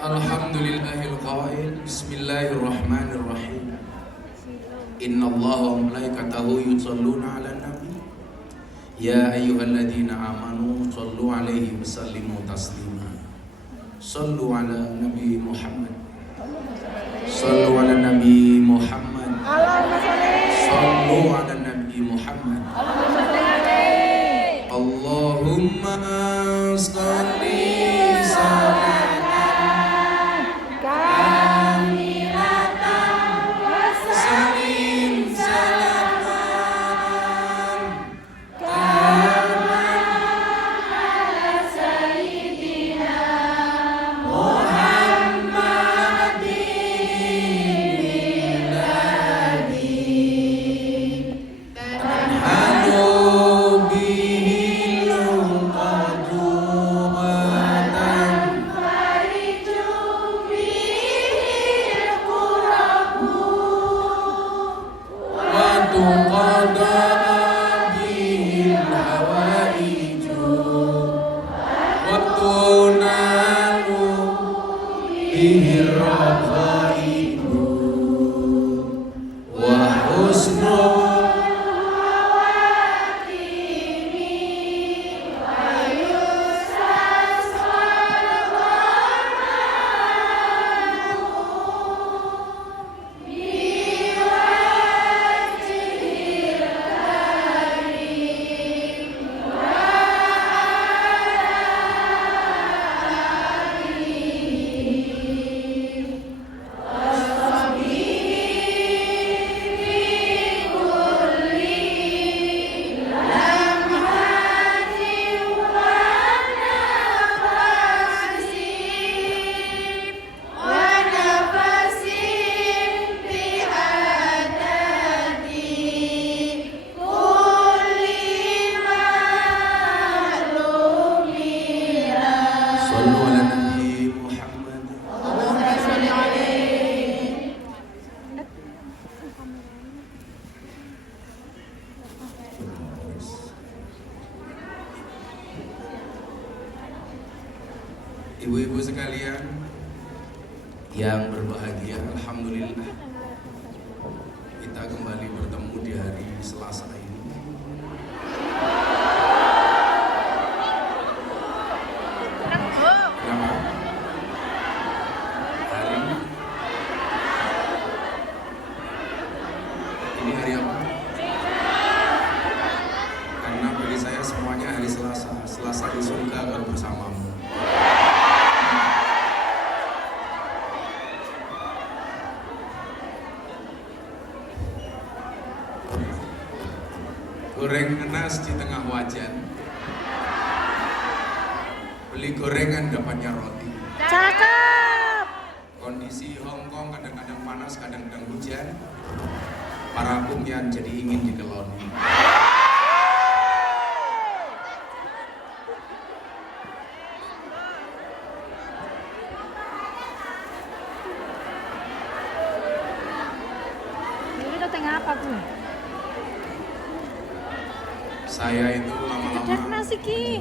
Alhamdulillahil qail Bismillahirrahmanirrahim. Innallaha wa malaikatahu yusholluna 'alan nabi. Ya ayyuhalladzina amanu shollu 'alaihi wa sallimu taslima. Shollu 'ala nabi Muhammad. Shollu 'ala nabi Muhammad. Shollu 'ala nabi Muhammad. Allahumma sholli ibu-ibu sekalian yang berbahagia, alhamdulillah kita kembali bertemu di hari Selasa ini. Kenapa? Hari ini hari apa? Karena bagi saya semuanya hari Selasa. Selasa di surga akan bersamamu. Goreng nanas di tengah wajan. Beli gorengan dapatnya roti. Cakep. Kondisi Hongkong kadang-kadang panas, kadang-kadang hujan. Para kumyan jadi ingin dikeloni. Ini datang apa tuh? Saya itu lama-lama Kedek nasi ki.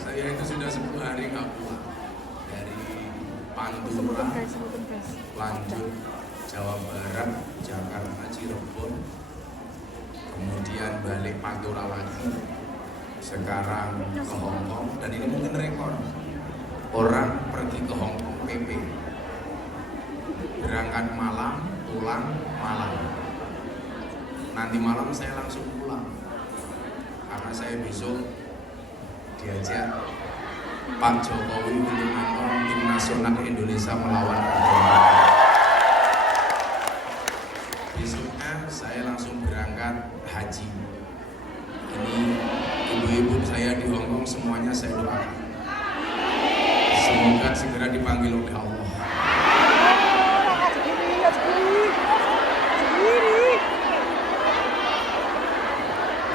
Saya itu sudah 10 hari nggak pulang dari Pantura, lanjut Jawa Barat, Jakarta, Cirebon, kemudian balik Pantura lagi, sekarang ke Hongkong, dan ini mungkin rekor orang pergi ke Hongkong PP, berangkat malam, pulang malam. Nanti malam saya langsung pulang karena saya besok diajak Pak Jokowi untuk nonton tim nasional Indonesia melawan Argentina. Besoknya saya langsung berangkat haji. Ini ibu-ibu saya di Hongkong semuanya saya doakan semoga segera dipanggil oleh Allah.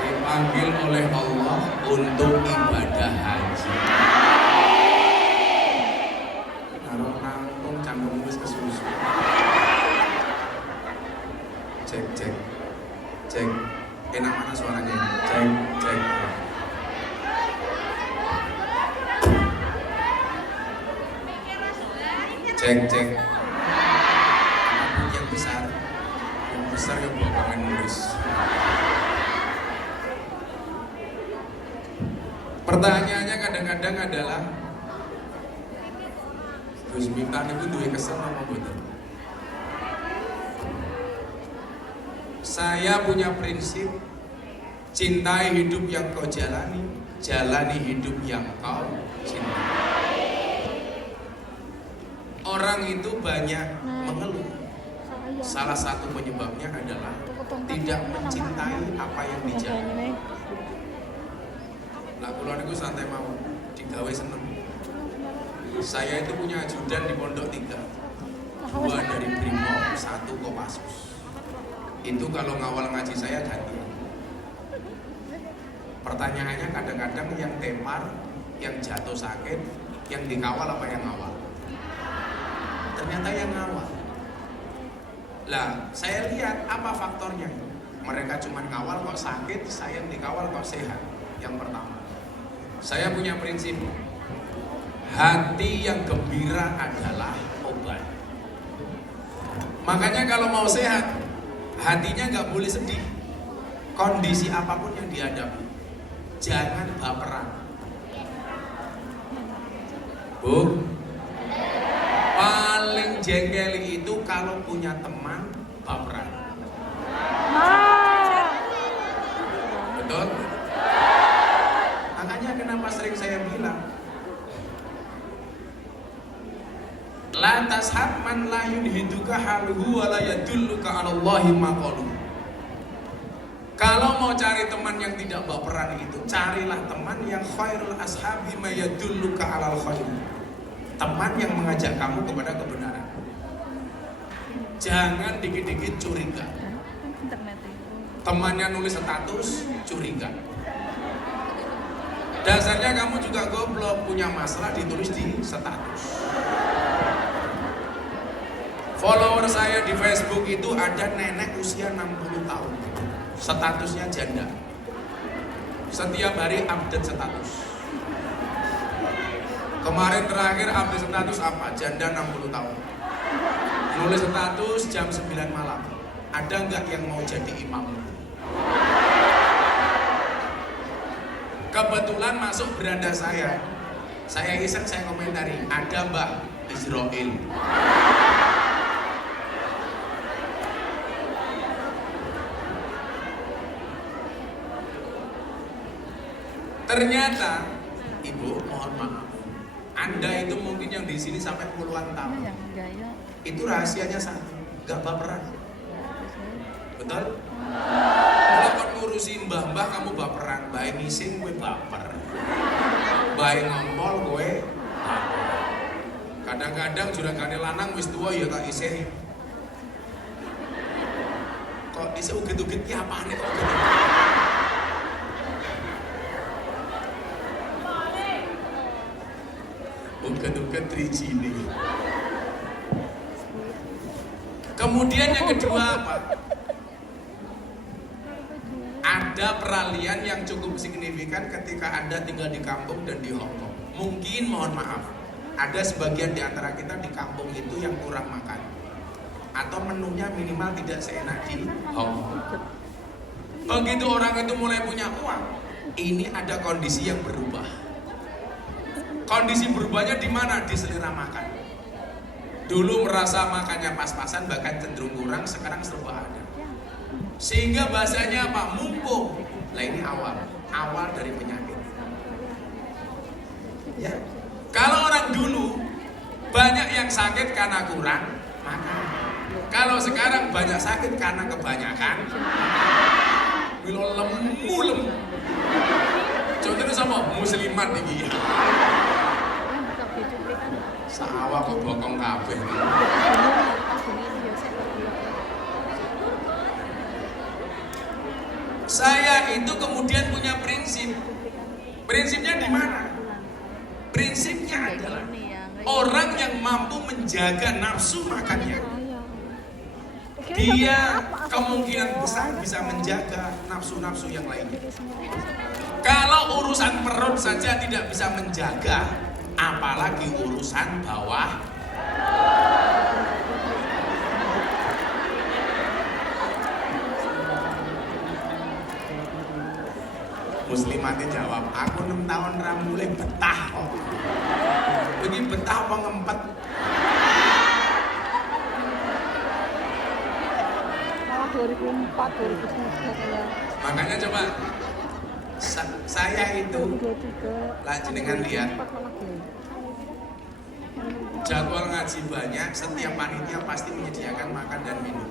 Dipanggil oleh Allah untuk ibadah haji. Naruh nangkung canggung wis kesusu. Cek cek cek. Enak mana suaranya? Cek cek. cek. Anak yang besar yang belakangan nulis. Pertanyaannya kadang-kadang adalah Gus Miftah itu duwe kesel apa betul? Saya punya prinsip, cintai hidup yang kau jalani, jalani hidup yang kau cintai. Orang itu banyak mengeluh. Salah satu penyebabnya adalah tidak mencintai apa yang dijalani. Lah kula niku santai mawon, digawe seneng. Saya itu punya ajudan di Pondok 3. 2 dari Brimob, 1 Kopassus. Itu kalau ngawal ngaji saya gantian. Pertanyaannya kadang-kadang yang tepar, yang jatuh sakit, yang dikawal apa yang ngawal? Ternyata yang ngawal. Lah, saya lihat apa faktornya. Mereka cuma ngawal kok sakit, saya yang dikawal kok sehat. Yang pertama, saya punya prinsip, hati yang gembira adalah obat. Makanya kalau mau sehat, hatinya nggak boleh sedih. Kondisi apapun yang dihadapi, jangan baperan. Bu, paling jengkeli itu kalau punya teman baperan. Betul? Makanya kenapa sering saya bilang, la tashab man la yunhiduka haluhu wa la yadulluka 'ala Allahi maqalu. Kalau mau cari teman yang tidak baperan itu, carilah teman yang khairul ashabi ma yadulluka 'alal khair. Teman yang mengajak kamu kepada kebenaran. Jangan dikit-dikit curiga. Temannya nulis status, curiga. Dasarnya kamu juga goblok, punya masalah ditulis di status. Follower saya di Facebook itu ada nenek usia 60 tahun. Statusnya janda. Setiap hari update status. Kemarin terakhir update status apa? Janda 60 tahun. Nulis status jam 9 malam. Ada nggak yang mau jadi imam? Kebetulan masuk beranda saya. Saya iseng, saya komentari, ada Mbak Israel. Ternyata, Ibu, mohon maaf, Anda itu mungkin yang di sini sampai puluhan tahun. Itu rahasianya satu, gak baperan. Betul? Kalau kau ngurusin mbah-mbah kamu baperan, baik ngising gue baper, baik ngompol gue baper. Kadang-kadang juragane lanang wis tua ya tak isih. Kok isih ugit-ugit ki apane kok gitu? Uget-uget trijine. Kemudian yang kedua apa? Ada peralihan yang cukup signifikan ketika Anda tinggal di kampung dan di Hongkong. Mungkin mohon maaf, ada sebagian di antara kita di kampung itu yang kurang makan, atau menunya minimal tidak seenak di Hongkong. Begitu orang itu mulai punya uang, ini ada kondisi yang berubah. Kondisi berubahnya di mana? Di selera makan. Dulu merasa makannya pas-pasan, bahkan cenderung kurang, sekarang serba ada. Sehingga bahasanya apa? Mumpung. Lah ini awal dari penyakit. Ya. Kalau orang dulu banyak yang sakit karena kurang makan. Kalau sekarang banyak sakit karena kebanyakan. Bilo lemu. Contohnya sama muslimat iki. Sawah kok bokong kabeh. Saya itu kemudian punya prinsip. Prinsipnya di mana? Prinsipnya adalah orang yang mampu menjaga nafsu makannya, dia kemungkinan besar bisa menjaga nafsu-nafsu yang lainnya. Kalau urusan perut saja tidak bisa menjaga, apalagi urusan bawah Muslimatnya jawab, aku 6 tahun mulai betah kok. Ini betah apa ngempet? Malah 2004, 2003 kayak. Makanya coba saya itu 2023. lah jenengan lihat 2004 malah gue. jadwal ngaji banyak, setiap panitia pasti menyediakan makan dan minum.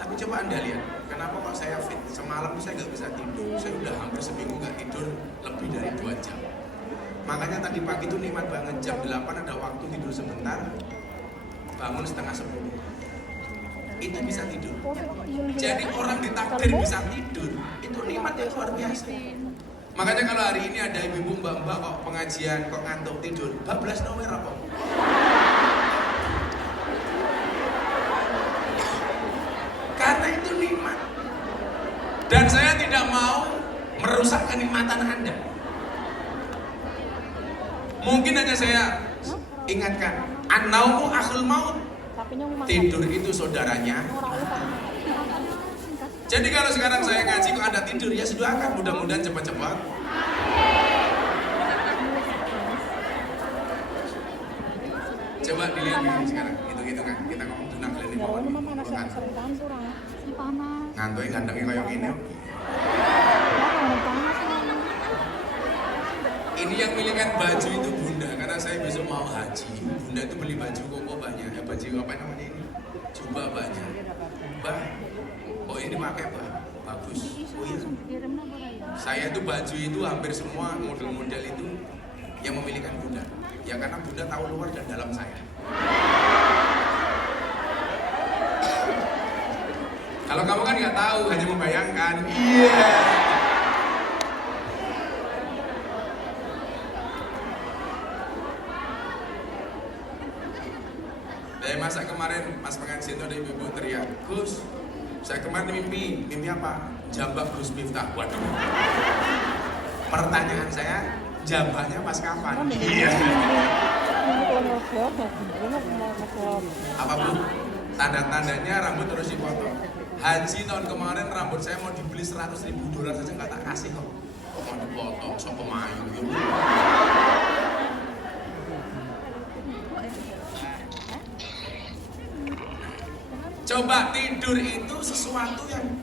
Tapi coba Anda lihat, kenapa kok saya fit? Semalam saya nggak bisa tidur, saya udah hampir seminggu nggak tidur lebih dari 2 jam. Makanya tadi pagi itu nikmat banget, jam 8 ada waktu tidur sebentar, bangun setengah 10. Itu bisa tidur. Jadi orang ditakdir bisa tidur, itu nikmat yang luar biasa. Makanya kalau hari ini ada ibu-ibu mbak-mbak kok pengajian kok ngantuk tidur, bablas nomor apa? Karena itu nikmat. Dan saya tidak mau merusak kenikmatan Anda. Mungkin hanya saya ingatkan, an-naumu akhul maut. Tidur itu saudaranya. Jadi kalau sekarang saya ngaji kok Anda tidur, ya sudah akan mudah-mudahan cepat-cepat. Coba dilihat ini sekarang, hitung-hitungan. Kita ngomong tentang klinik bawah. Ngantuknya gantengnya kayak gini. Ini yang milikan baju itu Bunda, karena saya besok mau haji. Bunda itu beli baju koko banyak, ya baju apa namanya ini? Jubah banyak. Bah, oh ini pakai bah, bagus. Oh iya. Saya itu baju itu hampir semua model-model itu yang memilikan Bunda. Ya karena Bunda tahu luar dan dalam saya. Kalau kamu kan nggak tahu, hanya membayangkan. Iya. Masa kemarin pas pengajian itu ada ibu-ibu teriak, Gus, saya kemarin mimpi apa? Jambak Gus Miftah. Waduh. Pertanyaan saya, jambaknya pas kapan? Iya. Apa Bu? Tanda-tandanya rambut terus dipotong. Haji tahun kemarin rambut saya mau dibeli $100.000 saja nggak tak kasih kok. Mau dipotong, sok pemayu. Coba tidur itu sesuatu yang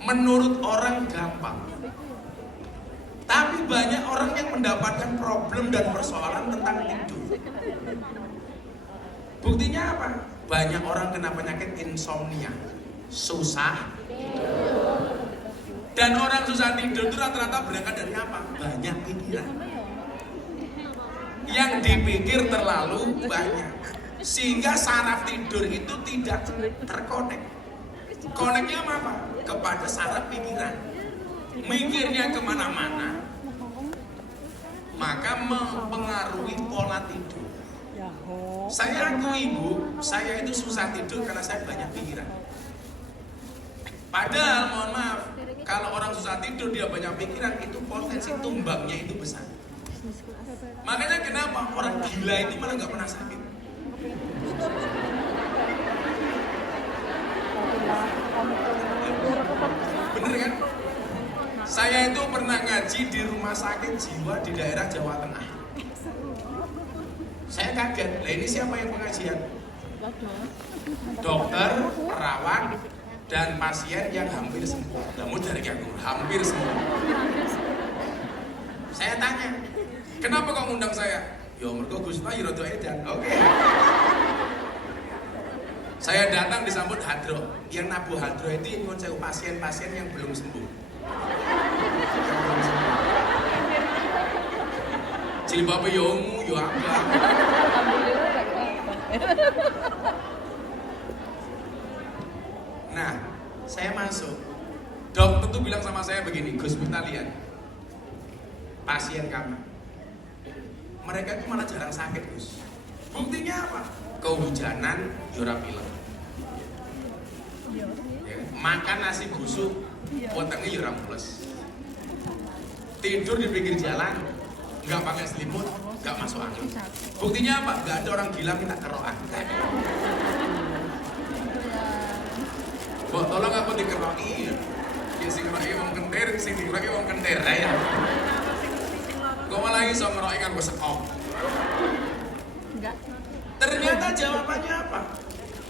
menurut orang gampang. Tapi banyak orang yang mendapatkan problem dan persoalan tentang tidur. Buktinya apa? Banyak orang kena penyakit insomnia, susah tidur. Dan orang susah tidur itu rata-rata berangkat dari apa? Banyak pikiran. Yang dipikir terlalu banyak. Sehingga saraf tidur itu tidak terkonek. Koneknya apa? Kepada saraf pikiran. Mikirnya kemana-mana, maka mempengaruhi pola tidur. Saya akui Bu, saya itu susah tidur karena saya banyak pikiran. Padahal mohon maaf, kalau orang susah tidur dia banyak pikiran, itu potensi tumbangnya itu besar. Makanya kenapa orang gila itu malah nggak pernah sakit? Bener kan? Saya itu pernah ngaji di rumah sakit jiwa di daerah Jawa Tengah. Saya kaget, lah ini siapa yang pengajian? Dokter, perawat, dan pasien yang hampir sembuh. Namun dari aku hampir sembuh. Saya tanya, kenapa kau ngundang saya? Ya mergo Gus Miftah rada edan. Oke. Saya datang disambut hadro. Yang nabuh hadro itu nyuwun sewu pasien-pasien yang belum sembuh. Yang belum sembuh. Jilbabe yo ungu yo abang. Nah, saya masuk. Dokter tuh bilang sama saya begini, Gus Miftah lihat. Pasien kami. Mereka itu malah jarang sakit, Gus. Buktinya apa? Kehujanan, yura pilek. Ya, makan nasi busuk, potongnya yura mules. Tidur di pinggir jalan, nggak pakai selimut, nggak masuk angin. Buktinya apa? Nggak ada orang gila minta kerokan. Mbok tolong aku dikeroki. Ya sing ngeroki wong kentir, sing dikeroki wong kentir ya. Kok malah iso ngeroki kan gue sekop. Enggak. Ternyata jawabannya apa?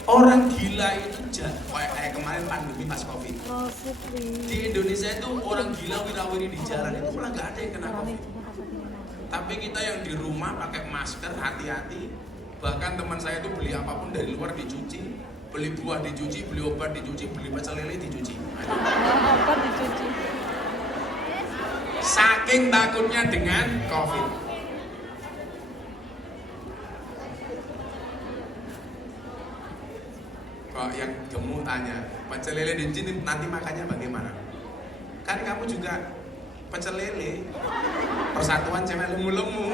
Orang gila itu kayak kemarin pandemi pas Covid. Di Indonesia itu orang gila wirawiri di jalan itu malah nggak ada yang kena Covid. Tapi kita yang di rumah pakai masker, hati-hati. Bahkan teman saya itu beli apapun dari luar dicuci, beli buah dicuci, beli obat dicuci, beli pecel lele dicuci. Obat dicuci. Saking takutnya dengan Covid. Kok yang gemuk tanya, pecel lele dicuci nanti makannya bagaimana? Kan kamu juga pecel lele, persatuan cewek lemu-lemu.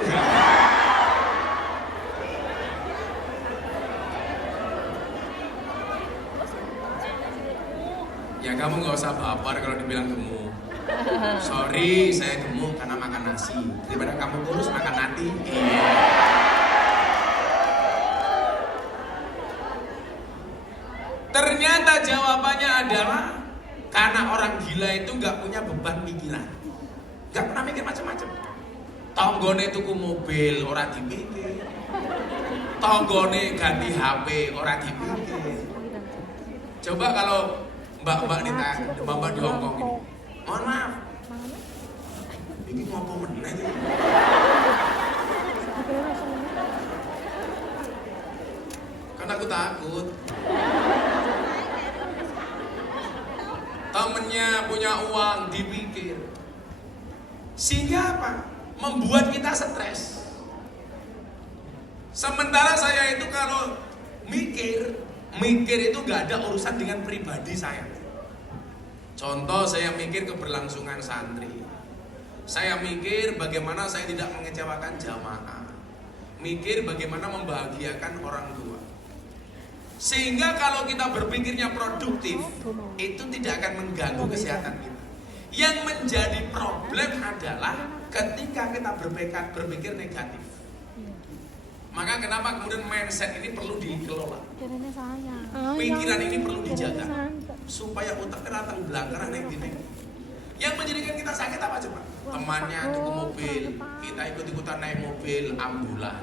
Ya kamu nggak usah baper kalau dibilang gemuk. Sorry, saya gemuk karena makan nasi. Daripada kamu kurus makan nanti. Ternyata jawabannya adalah karena orang gila itu nggak punya beban pikiran, nggak pernah mikir macam-macam. Tonggone tuku mobil orang dipikir, tonggone ganti HP orang dipikir. Coba kalau mbak-mbak di Hongkong ini, mohon maaf, ini ngopo meneh iki? Kan aku takut. Temennya punya uang dipikir, sehingga apa? Membuat kita stres. Sementara saya itu kalau mikir itu gak ada urusan dengan pribadi saya. Contoh, saya mikir keberlangsungan santri, saya mikir bagaimana saya tidak mengecewakan jamaah, mikir bagaimana membahagiakan orang tua. Sehingga kalau kita berpikirnya produktif, itu tidak akan mengganggu kesehatan kita. Yang menjadi problem adalah ketika kita berpikir negatif. Maka kenapa kemudian mindset ini perlu dikelola. Pikiran ini perlu dijaga supaya otak kita datang belakang naik gini. Yang menjadikan kita sakit apa coba? Temannya tuku mobil, kita ikut-ikutan naik mobil ambulan.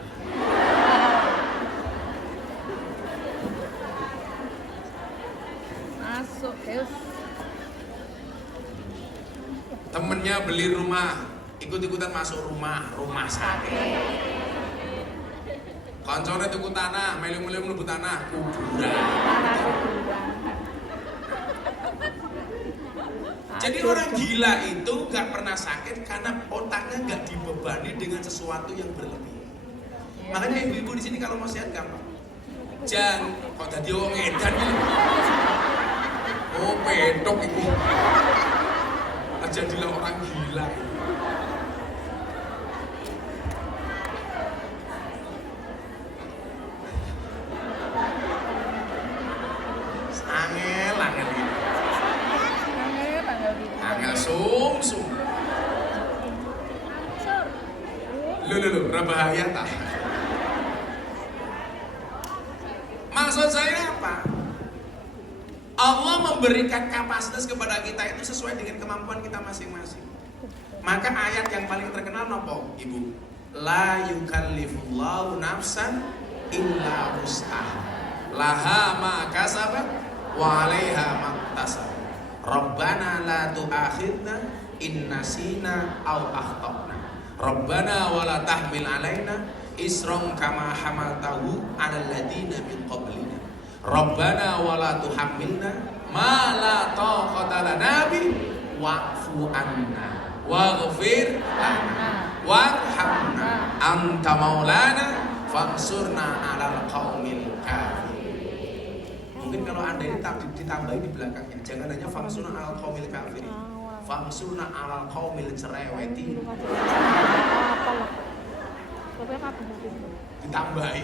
Masuk, Temennya beli rumah, ikut-ikutan masuk rumah sakit. Koncone tuku tanah, melu-melu mlebu tanah, kuburan. Jadi orang gila itu gak pernah sakit karena otaknya gak dibebani dengan sesuatu yang berlebihan. Makanya ibu-ibu di sini kalau mau sehat gampang. Jangan kok dadi wong edan iki. Oh, pedok ini. Jadilah orang gila. Angel gitu. Angel sum. Lu, berbahaya tak? Maksud saya apa? Allah memberikan kapasitas kepada kita itu sesuai dengan kemampuan kita masing-masing. Maka ayat yang paling terkenal nopo, Ibu? La yukallifullahu nafsan illa wus'aha. Laha ma kasabat wa 'alaiha ma iktasabat. Rabbana la tu'akhidna in nasina aw akhtana. Rabbana wa la tahmil 'alaina isran kama hamaltahu 'alal ladina min qablina. Rabbana wa la tuhammilna ma la taqata lana bi wa'fu anna waghfir lana warhamna anta maulana fansurna 'alal qaumil kafirin. Mungkin kalau Anda ini ditambahi di belakangnya, jangan hanya fansurna 'alal qaumil kafirin, fansurna 'alal qaumil cereweti. Ditambahi.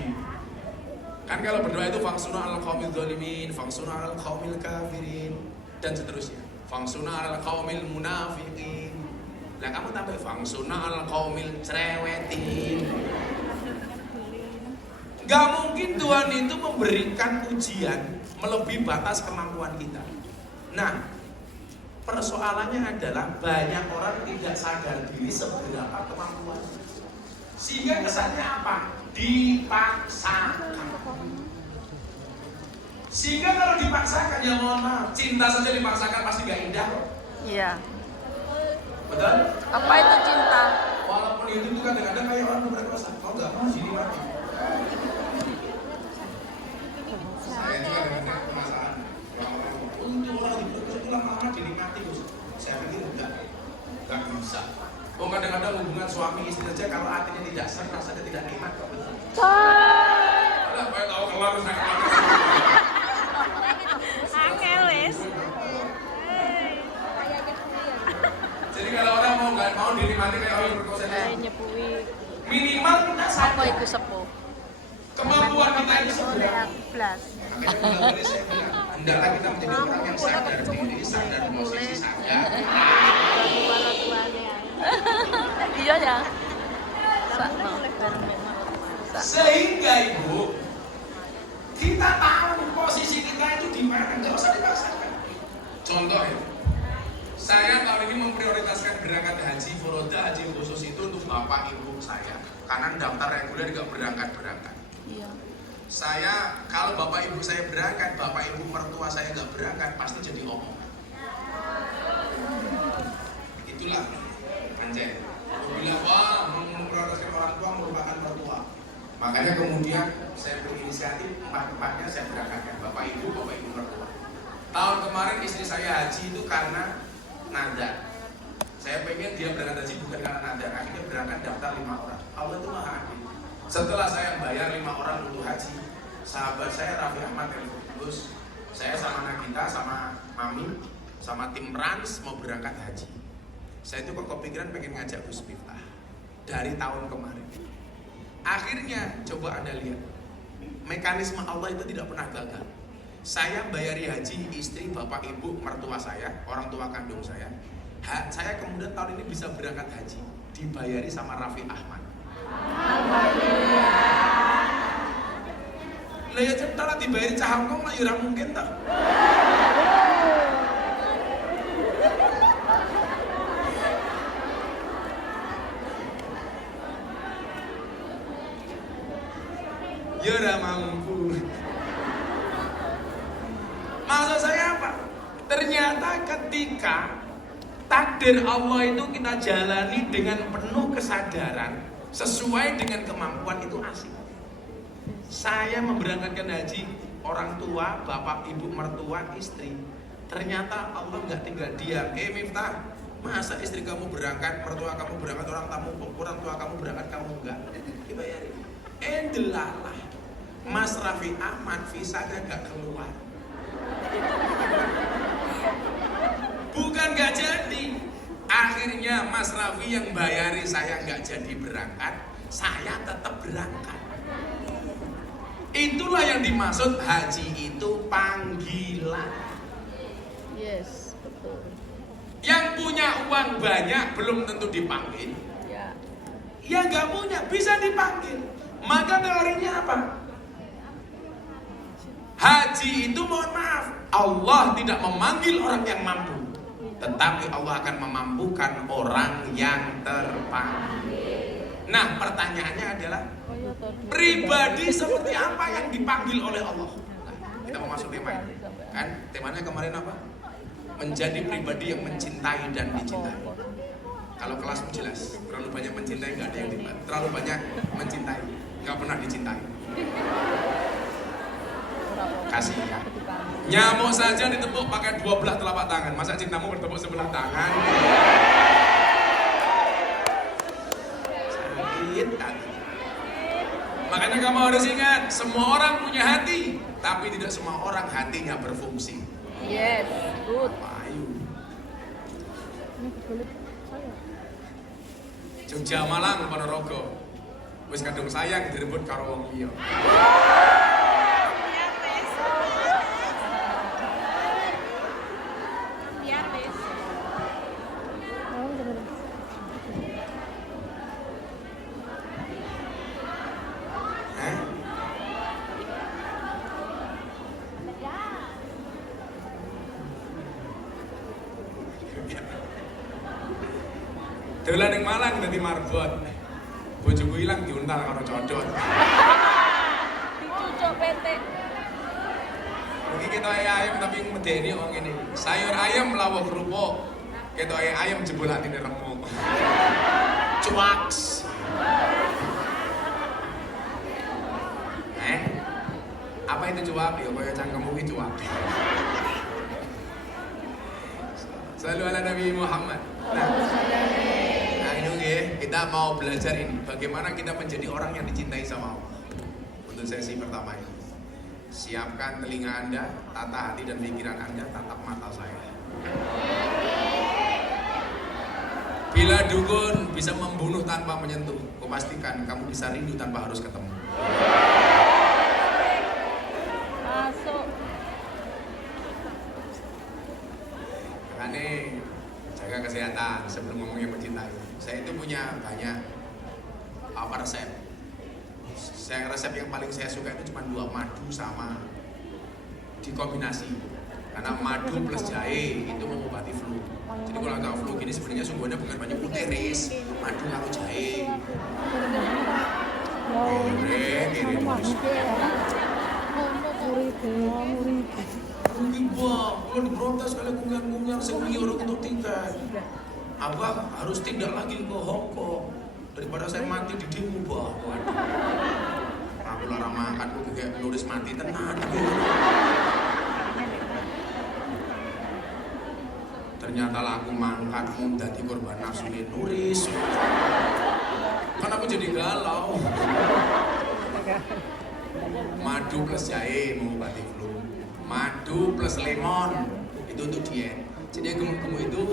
Kan kalau berdoa itu fangsuna alal qaumil dzalimin, fangsuna alal qaumil kafirin dan seterusnya. Fangsuna alal qaumil munafiqin. Nah kamu tambah fangsuna al qaumil cerewetin. Gak mungkin Tuhan itu memberikan ujian melebihi batas kemampuan kita. Nah, persoalannya adalah banyak orang tidak sadar diri seberapa kemampuan. Sehingga kesannya apa? Dipaksakan. Sehingga kalau dipaksakan, ya mohon maaf, cinta saja dipaksakan pasti gak indah kok. Iya. Betul? Apa itu cinta? Walaupun itu kadang-kadang kayak orang berkuasa, kau gak mau sini mati. Saya juga dengan perasaan untuk orang itu lama-lama dinikmati Gus. Saya pikir enggak bisa. Oh kadang-kadang hubungan suami istri saja kalau hatinya tidak serta rasanya tidak nikmat kok betul. Alah, saya tahu kelar saya. Angel wes. Jadi kalau orang nggak mau dinikmati kayak orang berkosa Nyepui. minimal kita Apa sadar itu sepuh? kemampuan kita itu sebenarnya. Belas. Makanya mulai saya bilang, hendaklah kita menjadi orang yang sadar diri, sadar posisi saya. Iya ya. Sehingga Ibu, kita tahu posisi kita itu di mana, nggak usah dipaksakan. Contoh ya, saya tahun ini memprioritaskan berangkat haji Foroda, haji khusus itu untuk bapak ibu saya, karena daftar reguler nggak berangkat. Iya. Saya kalau bapak ibu saya berangkat, bapak ibu mertua saya nggak berangkat, pasti jadi omongan. Itulah anjay. Bilang wah memprioritaskan orang tua merupakan mertua. Makanya kemudian saya berinisiatif empat-empatnya saya berangkatkan bapak ibu mertua. Tahun kemarin istri saya haji itu karena nadar. Saya pengen dia berangkat haji bukan karena nadar. Akhirnya berangkat daftar 5 orang. Allah itu maha adil. Setelah saya bayar 5 orang untuk haji, sahabat saya Raffi Ahmad telepon, Gus, saya sama Nagita, sama Mami, sama tim Rans mau berangkat haji. Saya itu kok kepikiran pengen ngajak Gus Miftah dari tahun kemarin. Akhirnya coba Anda lihat, mekanisme Allah itu tidak pernah gagal. Saya bayari haji istri, bapak, ibu, mertua saya, orang tua kandung saya. Saya kemudian tahun ini bisa berangkat haji, dibayari sama Raffi Ahmad. Lah ya centara dibayari cahangkong lah ya mungkin tak. Ya ora mampu. Maksud saya apa? Ternyata ketika takdir Allah itu kita jalani dengan penuh kesadaran sesuai dengan kemampuan itu asik. Saya memberangkatkan haji orang tua, bapak, ibu, mertua, istri. Ternyata Allah nggak tinggal diam. Miftah, masa istri kamu berangkat, mertua kamu berangkat, orang tua kamu berangkat, kamu enggak? Dibayarin. Delalah, Mas Raffi Ahmad visanya nggak keluar. Bukan nggak jadi. Akhirnya Mas Raffi yang bayari saya nggak jadi berangkat, saya tetap berangkat. Itulah yang dimaksud haji itu panggilan. Yes, betul. Yang punya uang banyak belum tentu dipanggil. Ya. Yang nggak punya bisa dipanggil. Maka teorinya apa? Haji itu mohon maaf, Allah tidak memanggil orang yang mampu, tetapi Allah akan memampukan orang yang terpanggil. Nah pertanyaannya adalah, pribadi seperti apa yang dipanggil oleh Allah? Nah, kita mau masuk tema ini. Kan temanya kemarin apa? Menjadi pribadi yang mencintai dan dicintai. Kalau kelas jelas, terlalu banyak mencintai nggak ada yang dicintai. Terlalu banyak mencintai, nggak pernah dicintai. Kasih ya. Nyamuk saja ditepuk pakai 12 telapak tangan. Masa cintamu bertepuk sebelah tangan? Sakit hati. Makanya kamu harus ingat, semua orang punya hati, tapi tidak semua orang hatinya berfungsi. Yes, good. Ayo. Jogja Malang Ponorogo. Wis kadung sayang direbut karo wong liya. Dolan ning Malang dadi marbot. Bojoku ilang diuntal karo codot. Dicucuk PT. Iki ketoke ayam tapi medeni kok ngene. Sayur ayam lawuh kerupuk. Ketoke ayam jebul atine remuk. Cuaks. Apa itu cuak? Ya kaya cangkemmu iki cuak. Selalu ala Nabi Muhammad. Nah ini nggih, kita mau belajar ini bagaimana kita menjadi orang yang dicintai sama Allah. Untuk sesi pertama ini. Siapkan telinga Anda, tata hati dan pikiran Anda, tatap mata saya. Bila dukun bisa membunuh tanpa menyentuh, kupastikan kamu bisa rindu tanpa harus ketemu. Masuk. Makanya jaga kesehatan sebelum ngomongin mencintai. Saya itu punya banyak resep. Resep yang paling saya suka itu cuma 2, madu sama dikombinasi. Karena madu plus jahe itu mengobati flu. Jadi kalau agak flu gini sebenarnya sungguhnya bukan banyak puteris, madu kalau jahe. Kiri. Rugi bang, kalau diprotes kalau kunggang-kunggang sing orang untuk tiket. Abang harus tindak lagi ke Hong Kong daripada saya mati di demo bang. Aku larang makan, aku kayak nulis mati tenan. Ternyata laku mangkatmu dadi korban nafsu nulis. Kan aku jadi galau. Madu plus jahe mengobati flu. Madu plus lemon itu untuk diet. Jadi yang gemuk-gemuk itu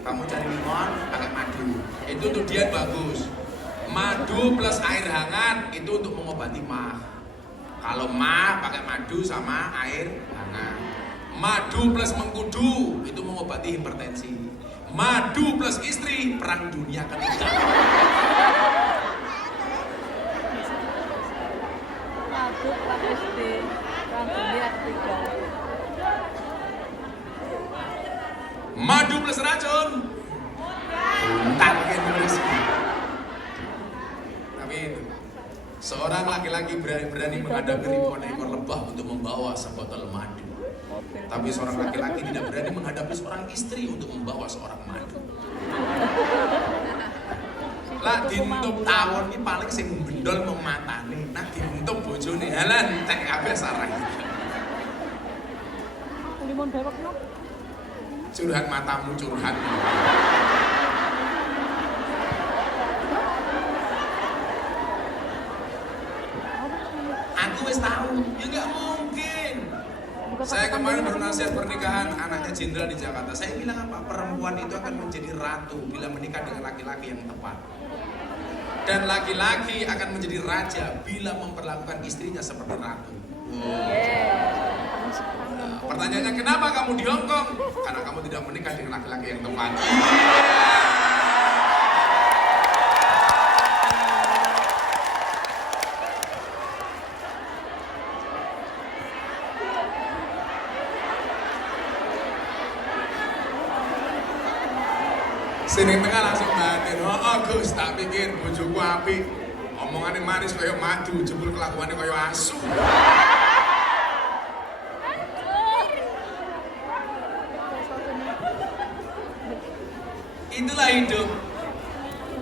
kamu cari lemon pakai madu. Itu untuk diet bagus. Madu plus air hangat itu untuk mengobati mah. Kalau mah pakai madu sama air hangat. Madu plus mengkudu itu mengobati hipertensi. Madu plus istri perang dunia ketiga. Madu plus istri perang dunia ketiga. Madu plus racun. Bentar lagi nulis. Tapi itu seorang laki-laki berani menghadapi ribuan ekor lebah untuk membawa sebotol madu. Tapi seorang laki-laki tidak berani menghadapi seorang istri untuk membawa seorang madu. Lah dintup tawon ini paling sing bendol mematane. Nah dintup bojone halan tek kabeh sarah. Limon bewek no. Curhat matamu curhat. Aku wis tahu, ya nggak mungkin. Saya kemarin bernasihat pernikahan anaknya jenderal di Jakarta. Saya bilang apa? Perempuan itu akan menjadi ratu bila menikah dengan laki-laki yang tepat. Dan laki-laki akan menjadi raja bila memperlakukan istrinya seperti ratu. Pertanyaannya, kenapa kamu di Hong Kong? Karena kamu tidak menikah dengan laki-laki yang tepat. Sini tengah langsung batin. Oh Gus, tak pikir bojoku apik. Omongannya manis kaya madu, jebul kelakuannya kaya asu. Itulah hidup.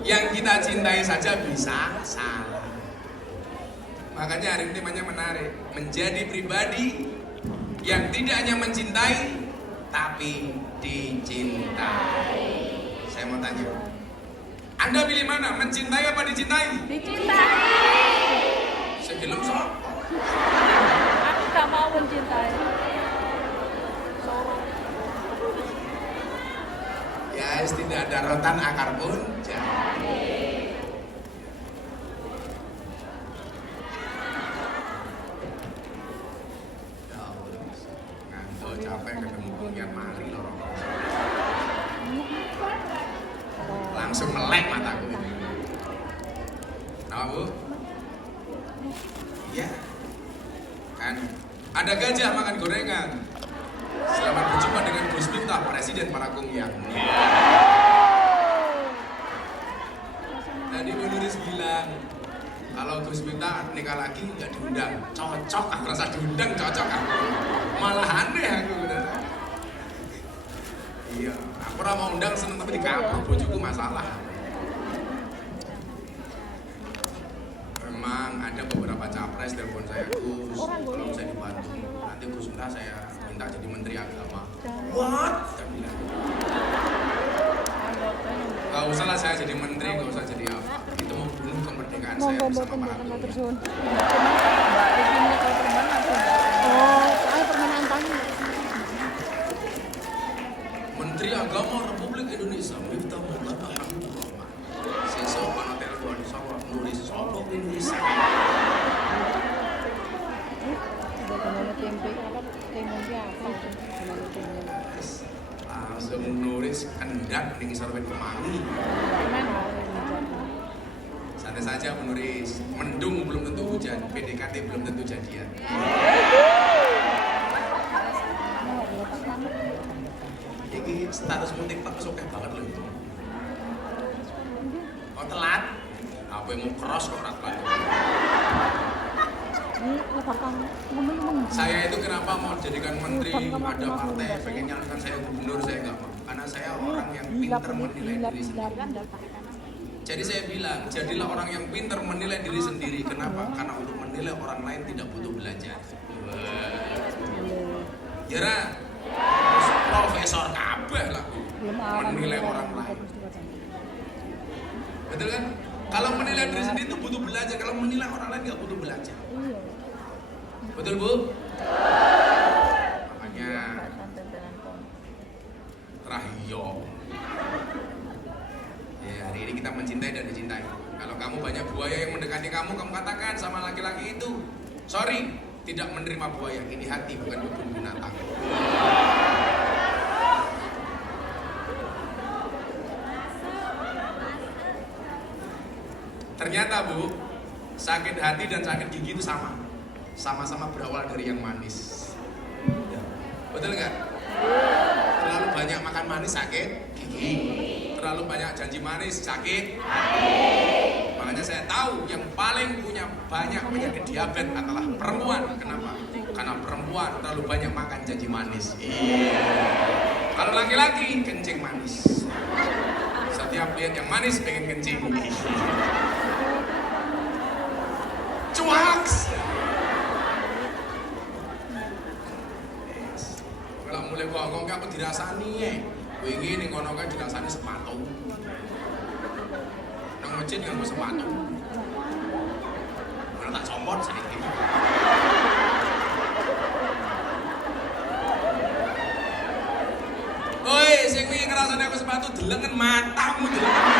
Yang kita cintai saja bisa salah. Makanya hari ini temanya menarik. Menjadi pribadi yang tidak hanya mencintai, tapi dicintai. Saya mau tanya, Anda pilih mana? Mencintai apa dicintai? Dicintai. Sebelum sok. Aku gak mau mencintai. Ya, tidak ada rotan akar pun jahe. Ya Allah, ngantuk capek ketemu pengian mari lorong. Langsung melek mataku ini. Nah, Bu? Iya. Kan ada gajah makan gorengan. Selamat berjumpa dengan Gus Miftah, Presiden Parakumyang. Kalau Gus Miftah nikah lagi nggak diundang, cocok aku rasa diundang cocok aku. Malah aneh aku bener. Iya, aku ora mau undang seneng tapi di kamar bojoku masalah. Memang ada beberapa capres telepon saya, Gus, kalau bisa dibantu. Nanti Gus Miftah saya minta jadi menteri agama. What? Saya bilang. Gak usah lah saya jadi menteri, gak usah jadi apa. Itu membunuh kemerdekaan saya bersama para pemimpin. Mbak Regina kalau teman langsung Oh, soalnya permainan tanya. Menteri Agama Republik Indonesia Miftah Mullah Habibur Rahman. Sesuk ana telepon sapa nulis sapa Indonesia. banana tempe apa tempe apa Langsung nulis kendak ning ngisor wit kemangi. Santai saja menulis, mendung belum tentu hujan, PDKT belum tentu jadian. Ini status TikTok oke banget loh itu. Kok telat? Apa yang mau cross kok telat? Ini lebakan ngomong-ngomong. Saya itu kenapa mau jadikan menteri, ada partai pengen nyalonkan saya gubernur, saya nggak mau. Karena saya orang yang pintar menilai diri sendiri. Jadi saya bilang, jadilah orang yang pintar menilai diri sendiri. Kenapa? Karena untuk menilai orang lain tidak butuh belajar. Jara, profesor kabeh lah menilai orang lain. Betul kan? Kalau menilai diri sendiri itu butuh belajar. Kalau menilai orang lain nggak butuh belajar. Betul Bu? Makanya Rahyo. Ya, hari ini kita mencintai dan dicintai. Kalau kamu banyak buaya yang mendekati kamu katakan sama laki-laki itu, sorry, tidak menerima buaya. Ini hati bukan kebun binatang. Ternyata Bu, sakit hati dan sakit gigi itu sama. Sama-sama berawal dari yang manis. Betul nggak? Terlalu banyak makan manis sakit gigi. Terlalu banyak janji manis sakit hati. Makanya saya tahu yang paling punya banyak penyakit diabetes adalah perempuan. Kenapa? Karena perempuan terlalu banyak makan janji manis. Iya. Kalau laki-laki kencing manis. Setiap lihat yang manis pengen kencing. Cuaks. Kalau mulai ngomong aku dirasani ya. Wingi ning kono kae dirasani sepatu. Nang masjid nganggo sepatu. Ora tak compot saiki. Oi, sing wingi ngrasani aku sepatu delengen matamu delengen.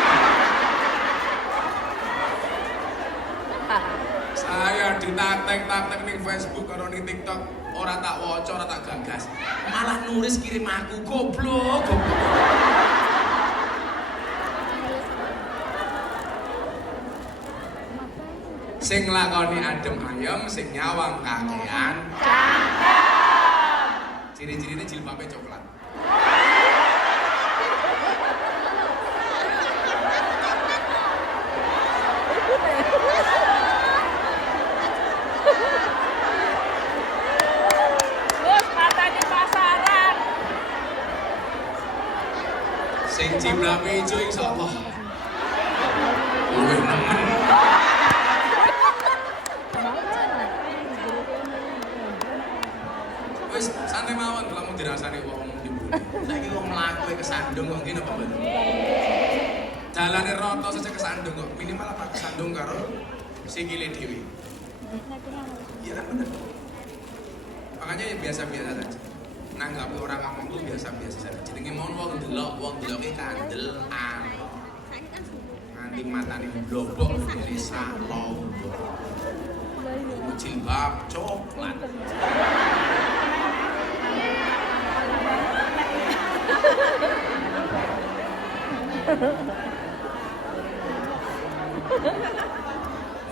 Saya ditatek-tatek ning Facebook karo ning TikTok, ora tak waca, ora tak gagas. Malah nulis kirim aku, goblok. Sing lakoni adem ayem, sing nyawang kakean. Ciri-cirine jilbabe coklat. Sing jilbabe ijo insyaallah. Luwih nemen. Wis santai mawon lamun dirasani wong dibuli. Saiki wong mlaku kesandung kok ngene apa mboten? Jalane rata saja kesandung kok minimal apa kesandung karo sikile dhewe. Iya kan bener. Makanya ya biasa-biasa saja. Nanggapi orang ngomong tuh biasa-biasa saja. Jenenge mon wong deloke kandelan. Nganti matane blobok dari salong. Jilbab coklat.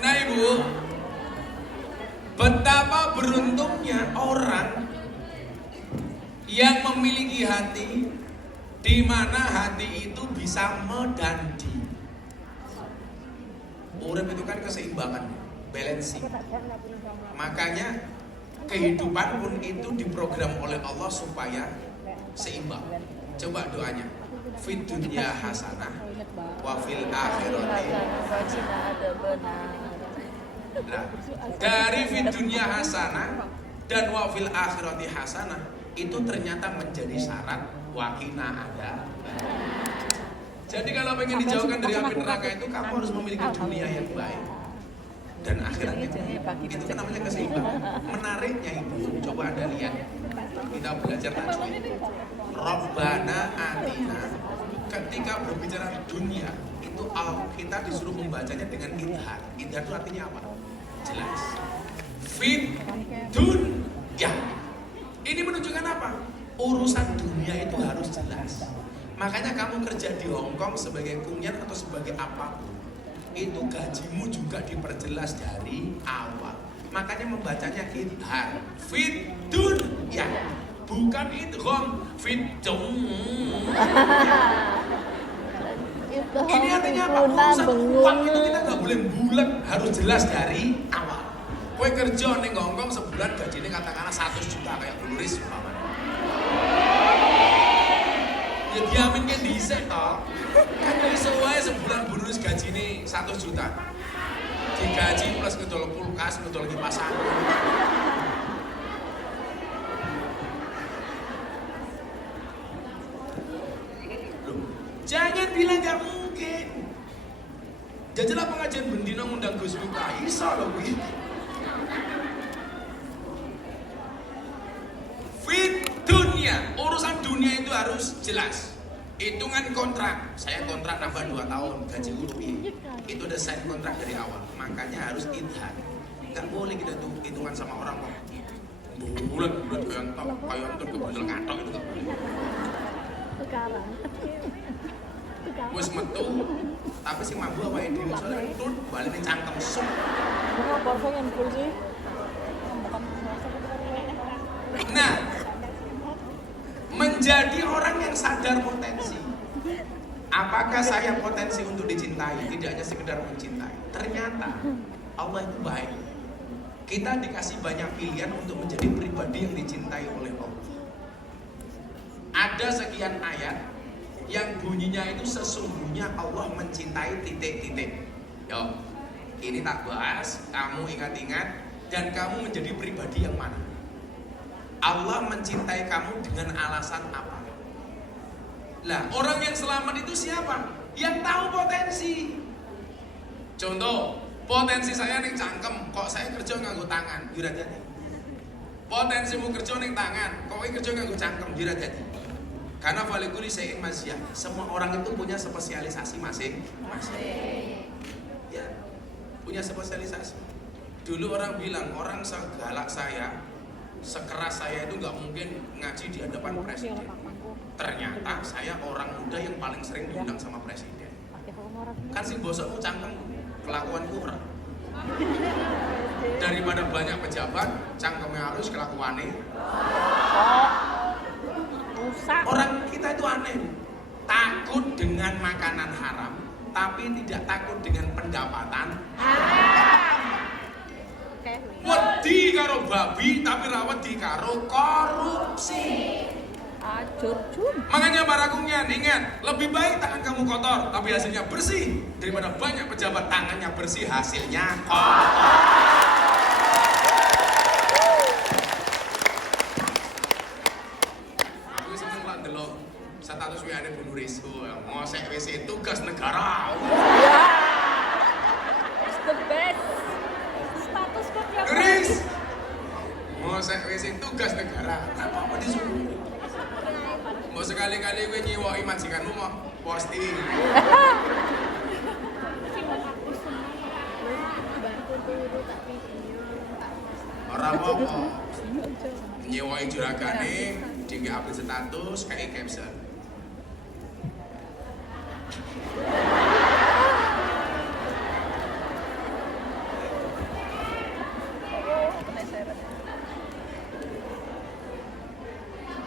Nah Ibu, betapa beruntungnya orang yang memiliki hati di mana hati itu bisa medandi. Urip itu kan keseimbangan. balancing. Makanya kehidupan pun itu diprogram oleh Allah supaya seimbang. Coba doanya, fid dunya hasanah wa fil akhirati. Nah, dari fid dunya hasanah dan wa fil akhirati hasanah itu ternyata menjadi syarat wakina ada. Jadi kalau pengen dijauhkan dari api neraka itu kamu harus memiliki dunia yang baik dan akhirat itu kan namanya keseimbangan. Menariknya Ibu, coba Anda lihat, kita belajar tajwid. Rabbana atina, ketika berbicara dunia itu kita disuruh membacanya dengan idhar. Idhar itu artinya apa? Jelas. Fit dunya. Ini menunjukkan apa? Urusan dunia itu harus jelas. Makanya kamu kerja di Hong Kong sebagai kunyan atau sebagai apapun, itu gajimu juga diperjelas dari awal. Makanya membacanya idhar, fit dunya, bukan idgham, fit dunya. Ini artinya apa? Urusan uang itu kita nggak boleh bulat, harus jelas dari awal. Kowe kerja ning Hong Kong sebulan gajinya katakanlah 100 juta kayak Bu Nuris umpamanya. Ya diamin kan dhisik toh. Kan iso wae sebulan Bu Nuris gajine 100 juta. Digaji plus ngedol kulkas, ngedol kipas angin. Jangan bilang gak mungkin. Jajalah pengajian bendina ngundang Gus Miftah, iso loh kuwi. Fit dunia, urusan dunia itu harus jelas. Hitungan kontrak, saya kontrak nambah 2 tahun, gaji lebih. Itu udah sign kontrak dari awal, makanya harus idhar. Gak boleh kita tuh hitungan sama orang kok. Bulat kayak kebetul katok itu gak boleh. Sekarang. Wes metu, tapi sing mampu apa ini? Soalnya itu balik nih cangkem sup. Bukan porsi yang full sih. Nah, menjadi orang yang sadar potensi. Apakah saya potensi untuk dicintai? Tidak hanya sekedar mencintai. Ternyata Allah itu baik. Kita dikasih banyak pilihan untuk menjadi pribadi yang dicintai oleh Allah. Ada sekian ayat yang bunyinya itu sesungguhnya Allah mencintai titik-titik. Yo, ini tak bahas, kamu ingat-ingat dan kamu menjadi pribadi yang mana? Allah mencintai kamu dengan alasan apa? Lah, orang yang selamat itu siapa? Yang tahu potensi. Contoh, potensi saya ning cangkem, kok saya kerja nganggo tangan, hati-hati. Potensimu kerja ning tangan, kok kerja nganggo cangkem, hati-hati. Karena falikuli sayin masyah, semua orang itu punya spesialisasi masing-masing. Ya, punya spesialisasi. Dulu orang bilang, orang segalak saya, sekeras saya itu nggak mungkin ngaji di hadapan presiden. Ternyata saya orang muda yang paling sering diundang sama presiden. Kan sing bosokmu cangkem, kelakuan kurang. Daripada banyak pejabat, cangkemnya halus, kelakuannya. Orang kita itu aneh, takut dengan makanan haram, tapi tidak takut dengan pendapatan haram. Wedi karo babi, tapi rawat di karo korupsi. Makanya para kunyan, ingat, lebih baik tangan kamu kotor, tapi hasilnya bersih, daripada banyak pejabat tangannya bersih, hasilnya kotor. Status WA-nya Bu Nuris, ngosek WC tugas negara. It's the best. Status kok yang Nuris, ngosek WC tugas negara. Apa disuruh? Mau sekali-kali gue nyewain majikanmu mau posting. Orang mau nyewain juragane, di update status kayak caption.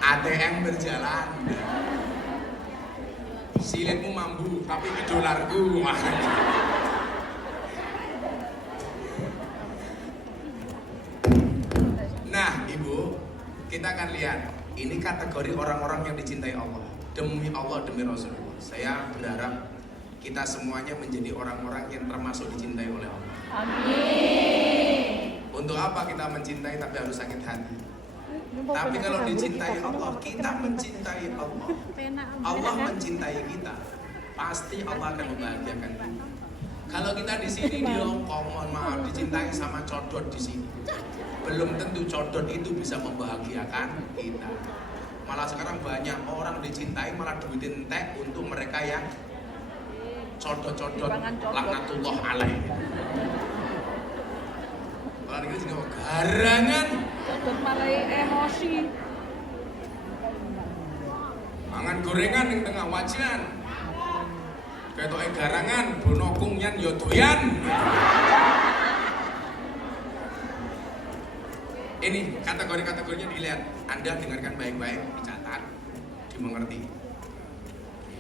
ATM berjalan, silitmu mambu tapi ke dolarku. kita akan lihat. Ini kategori orang-orang yang dicintai Allah. Demi Allah, demi Rasulullah. Saya berharap kita semuanya menjadi orang-orang yang termasuk dicintai oleh Allah. Amin. Untuk apa kita mencintai tapi harus sakit hati? Tapi kalau dicintai Allah, kita mencintai Allah. Allah mencintai kita. Pasti Allah akan membahagiakan kita. Kalau kita di sini di Hongkong, mohon maaf, dicintai sama codot di sini, belum tentu codot itu bisa membahagiakan kita. Malah sekarang banyak orang dicintai malah duitin teh untuk mereka yang codot-codot, laknatullah alaih. Kalau ini juga garangan, Codot malah emosi. mangan gorengan yang tengah wajan. Ketoke garangan, bonokung yan yo doyan. Ini kategori-kategorinya dilihat. Anda dengarkan baik-baik, dicatat, dimengerti.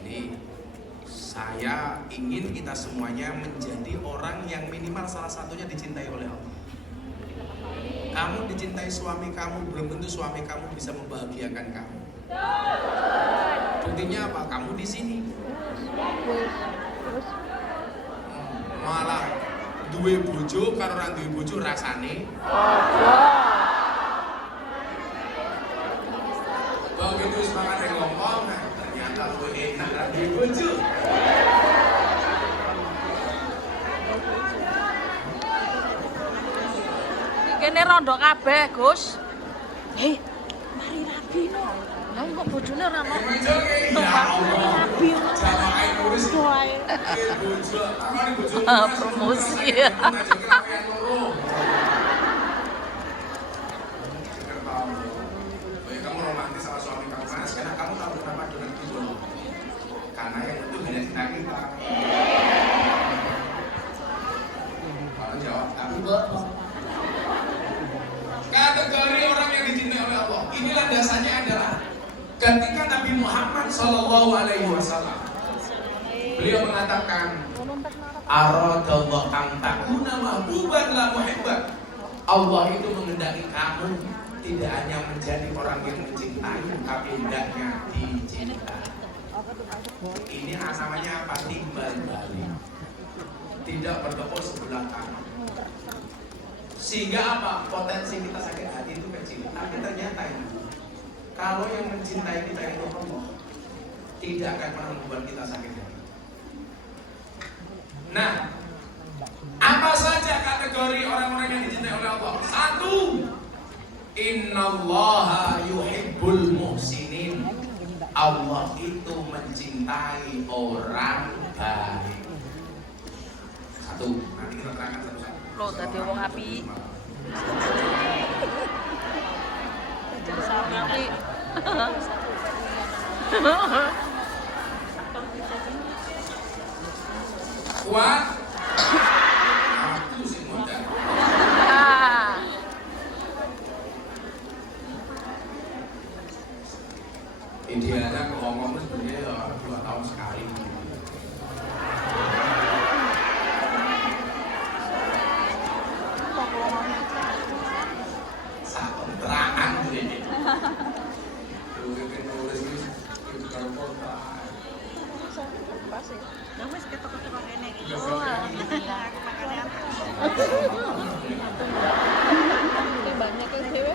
Ini saya ingin kita semuanya menjadi orang yang minimal salah satunya dicintai oleh Allah. Kamu dicintai suami kamu, belum tentu suami kamu bisa membahagiakan kamu. Buktinya apa? Kamu di sini. Malah duwe bojo karo ora duwe bojo rasane. Begitu semangat ngomong, ternyata lu enak ra duwe bojo. Kene rondo kabeh, Gus. Hei, mari rabi no. Lah kok bojone ora mau. Bojo ke ya Allah. Rabi no. Jamaah nulis Doae. bojo. Amane bojo. Promosi. Kamu romantis sama suami kamu mas, karena kamu tahu kenapa dengan itu. Karena yang itu hanya cinta kita. Kalau jawab, tapi bohong. Kategori orang yang dicintai oleh Allah. Ini landasannya adalah ketika Nabi Muhammad SAW beliau mengatakan, aradallahu an takuna mahbuban la muhibban. Allah itu menghendaki kamu tidak hanya menjadi orang yang mencintai, tapi hendaknya dicintai. Ini namanya apa? Timbal balik. Tidak bertepuk sebelah kanan. Sehingga apa? Potensi kita sakit hati itu kecil. Tapi ternyata ini, kalau yang mencintai kita itu Allah, tidak akan pernah membuat kita sakit hati. Nah, apa saja kategori orang-orang yang dicintai oleh Allah? Satu, innallaha yuhibbul muhsinin. Allah itu mencintai orang baik. Satu, nanti kita terangkan satu-satu. Lo dadi wong apik. Jadi sapi iki. Kuat. Aku sih muda. Ah. Idealnya kalau ngomong sebenarnya 2 tahun sekali. Satu terang ini. Nulis ini kalau kota. Wis ketok-ketok kene iki. Banyak yang dewe.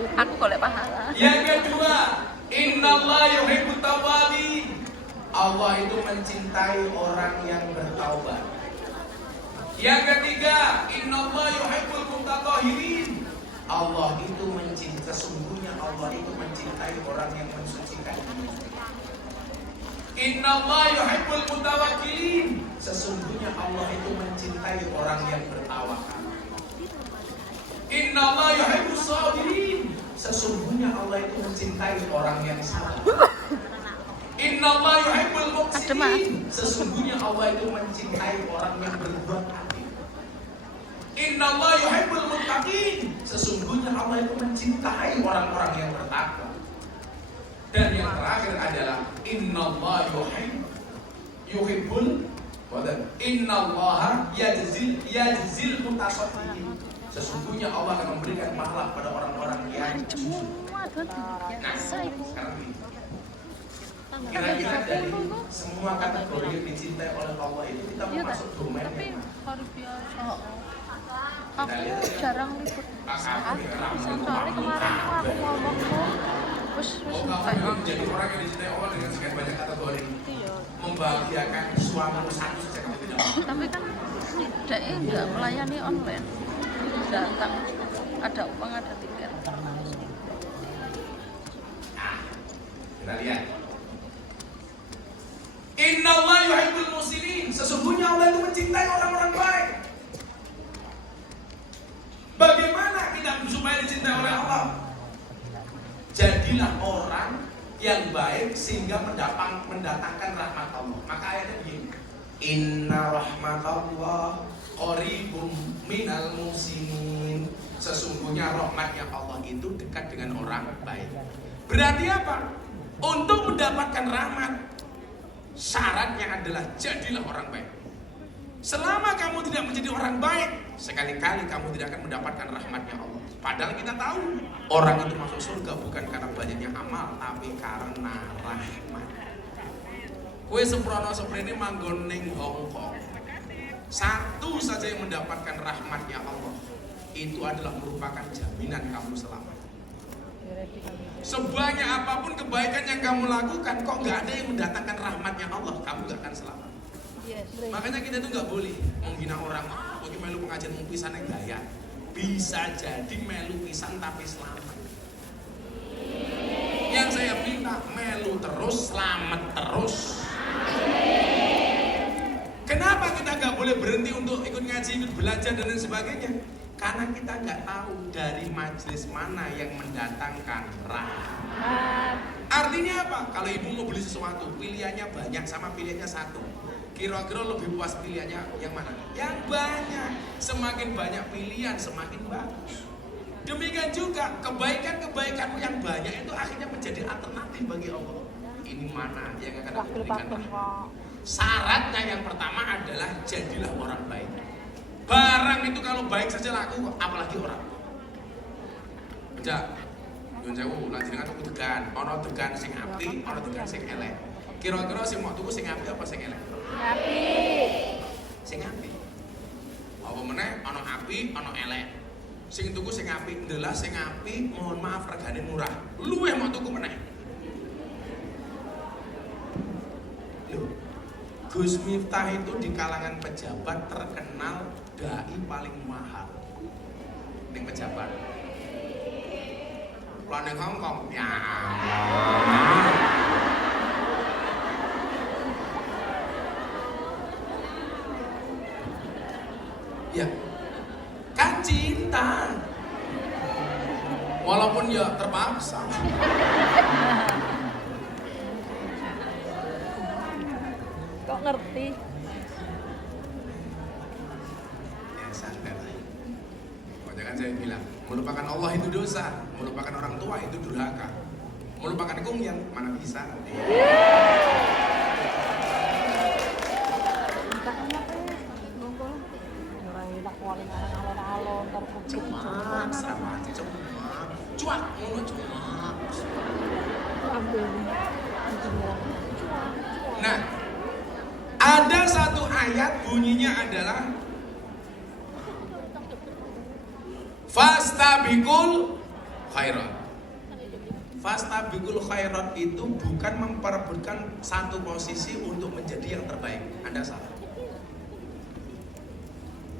Aku golek pahala. Yang kedua, innallaha yuhibbut tawwabin. Allah itu mencintai orang yang bertaubat. Yang ketiga, innallaha yuhibbul mutatahhirin. Allah itu mencintai, sesungguhnya Allah itu mencintai orang yang mensucikan diri. Innallaha yuhibbul mutawakkilin. Sesungguhnya Allah itu mencintai orang yang bertawakal. Innallaha yuhibbus sabirin. Sesungguhnya Allah itu mencintai orang yang sabar. Innallaha yuhibbul muqsitin. Sesungguhnya Allah itu mencintai orang yang berbuat adil. Innallaha yuhibbul muttaqin. Sesungguhnya Allah itu mencintai orang-orang yang bertakwa. Dan yang terakhir adalah innallaha yuhibbul innallaha yajzil mutasaddiqin. Sesungguhnya Allah akan memberikan pahala pada orang-orang yang jujur. Nah, sekarang ini kira-kira dari semua kategori yang dicintai oleh Allah itu kita mau masuk domain yang mana? Aku jarang liput. Soalnya kemarin aku ngomong terus kamu menjadi orang yang dicintai Allah dengan sekian banyak kategori, membahagiakan suamimu satu saja kamu tidak. Tapi kan dia enggak melayani online. Datang ada uang ada tiket. Nah, kita lihat. Inna Allah yuhibbul muhsinin. Sesungguhnya Allah itu mencintai orang-orang baik. Bagaimana kita supaya dicintai oleh Allah? Jadilah orang yang baik sehingga mendatangkan rahmat Allah. Maka ayatnya begini. Inna rahmatallah qaribum minal muhsinin. Sesungguhnya rahmatnya Allah itu dekat dengan orang baik. Berarti apa? Untuk mendapatkan rahmat, syaratnya adalah jadilah orang baik. Selama kamu tidak menjadi orang baik, sekali-kali kamu tidak akan mendapatkan rahmatnya Allah. Padahal kita tahu orang itu masuk surga bukan karena banyaknya amal, tapi karena rahmat. Kue seprono seprene manggon ning Hongkong, satu saja yang mendapatkan rahmatnya Allah, itu adalah merupakan jaminan kamu selamat. Sebanyak apapun kebaikan yang kamu lakukan, kok nggak ada yang mendatangkan rahmatnya Allah, kamu nggak akan selamat. Makanya kita itu nggak boleh menghina orang. Bagi melu pengajian pisan yang gaya, bisa jadi melu pisan tapi selamat. Yang saya minta melu terus, selamat terus. Kenapa kita nggak boleh berhenti untuk ikut ngaji, ikut belajar dan lain sebagainya? Karena kita nggak tahu dari majelis mana yang mendatangkan rahmat. Artinya apa? Kalau ibu mau beli sesuatu, pilihannya banyak sama pilihannya satu. Kira-kira lebih puas pilihannya yang mana? Yang banyak. Semakin banyak pilihan, semakin bagus. Demikian juga kebaikan-kebaikanmu yang banyak itu akhirnya menjadi alternatif bagi Allah. Ini mana yang akan aku berikan rahmat? Syaratnya yang pertama adalah jadilah orang baik. Barang itu kalau baik saja laku, apalagi orang. Bejak, nyun sewu, lanjut dengan tuku degan. Ono degan sing apik, ono degan sing elek. Kira-kira sing mau tuku sing apik apa sing elek? Apik. Sing apik. Apa meneh ono apik, ono elek. Sing tuku sing apik, ndelah sing apik, mohon maaf regane murah. Luwih mau tuku meneh. Loh, Gus Miftah itu di kalangan pejabat terkenal dai paling mahal. Ning pejabat. Lah ning Hongkong, ya Allah. Ya, kan cinta. Walaupun ya terpaksa. Kok ngerti? Ya santai lah. Makanya kan saya bilang, melupakan Allah itu dosa, melupakan orang tua itu durhaka, melupakan yang mana bisa. Cuak, sama aja cuak, ngono cuak. Nah, ada satu ayat bunyinya adalah fastabiqul khairat. Fastabiqul khairat itu bukan memperebutkan satu posisi untuk menjadi yang terbaik. Anda salah.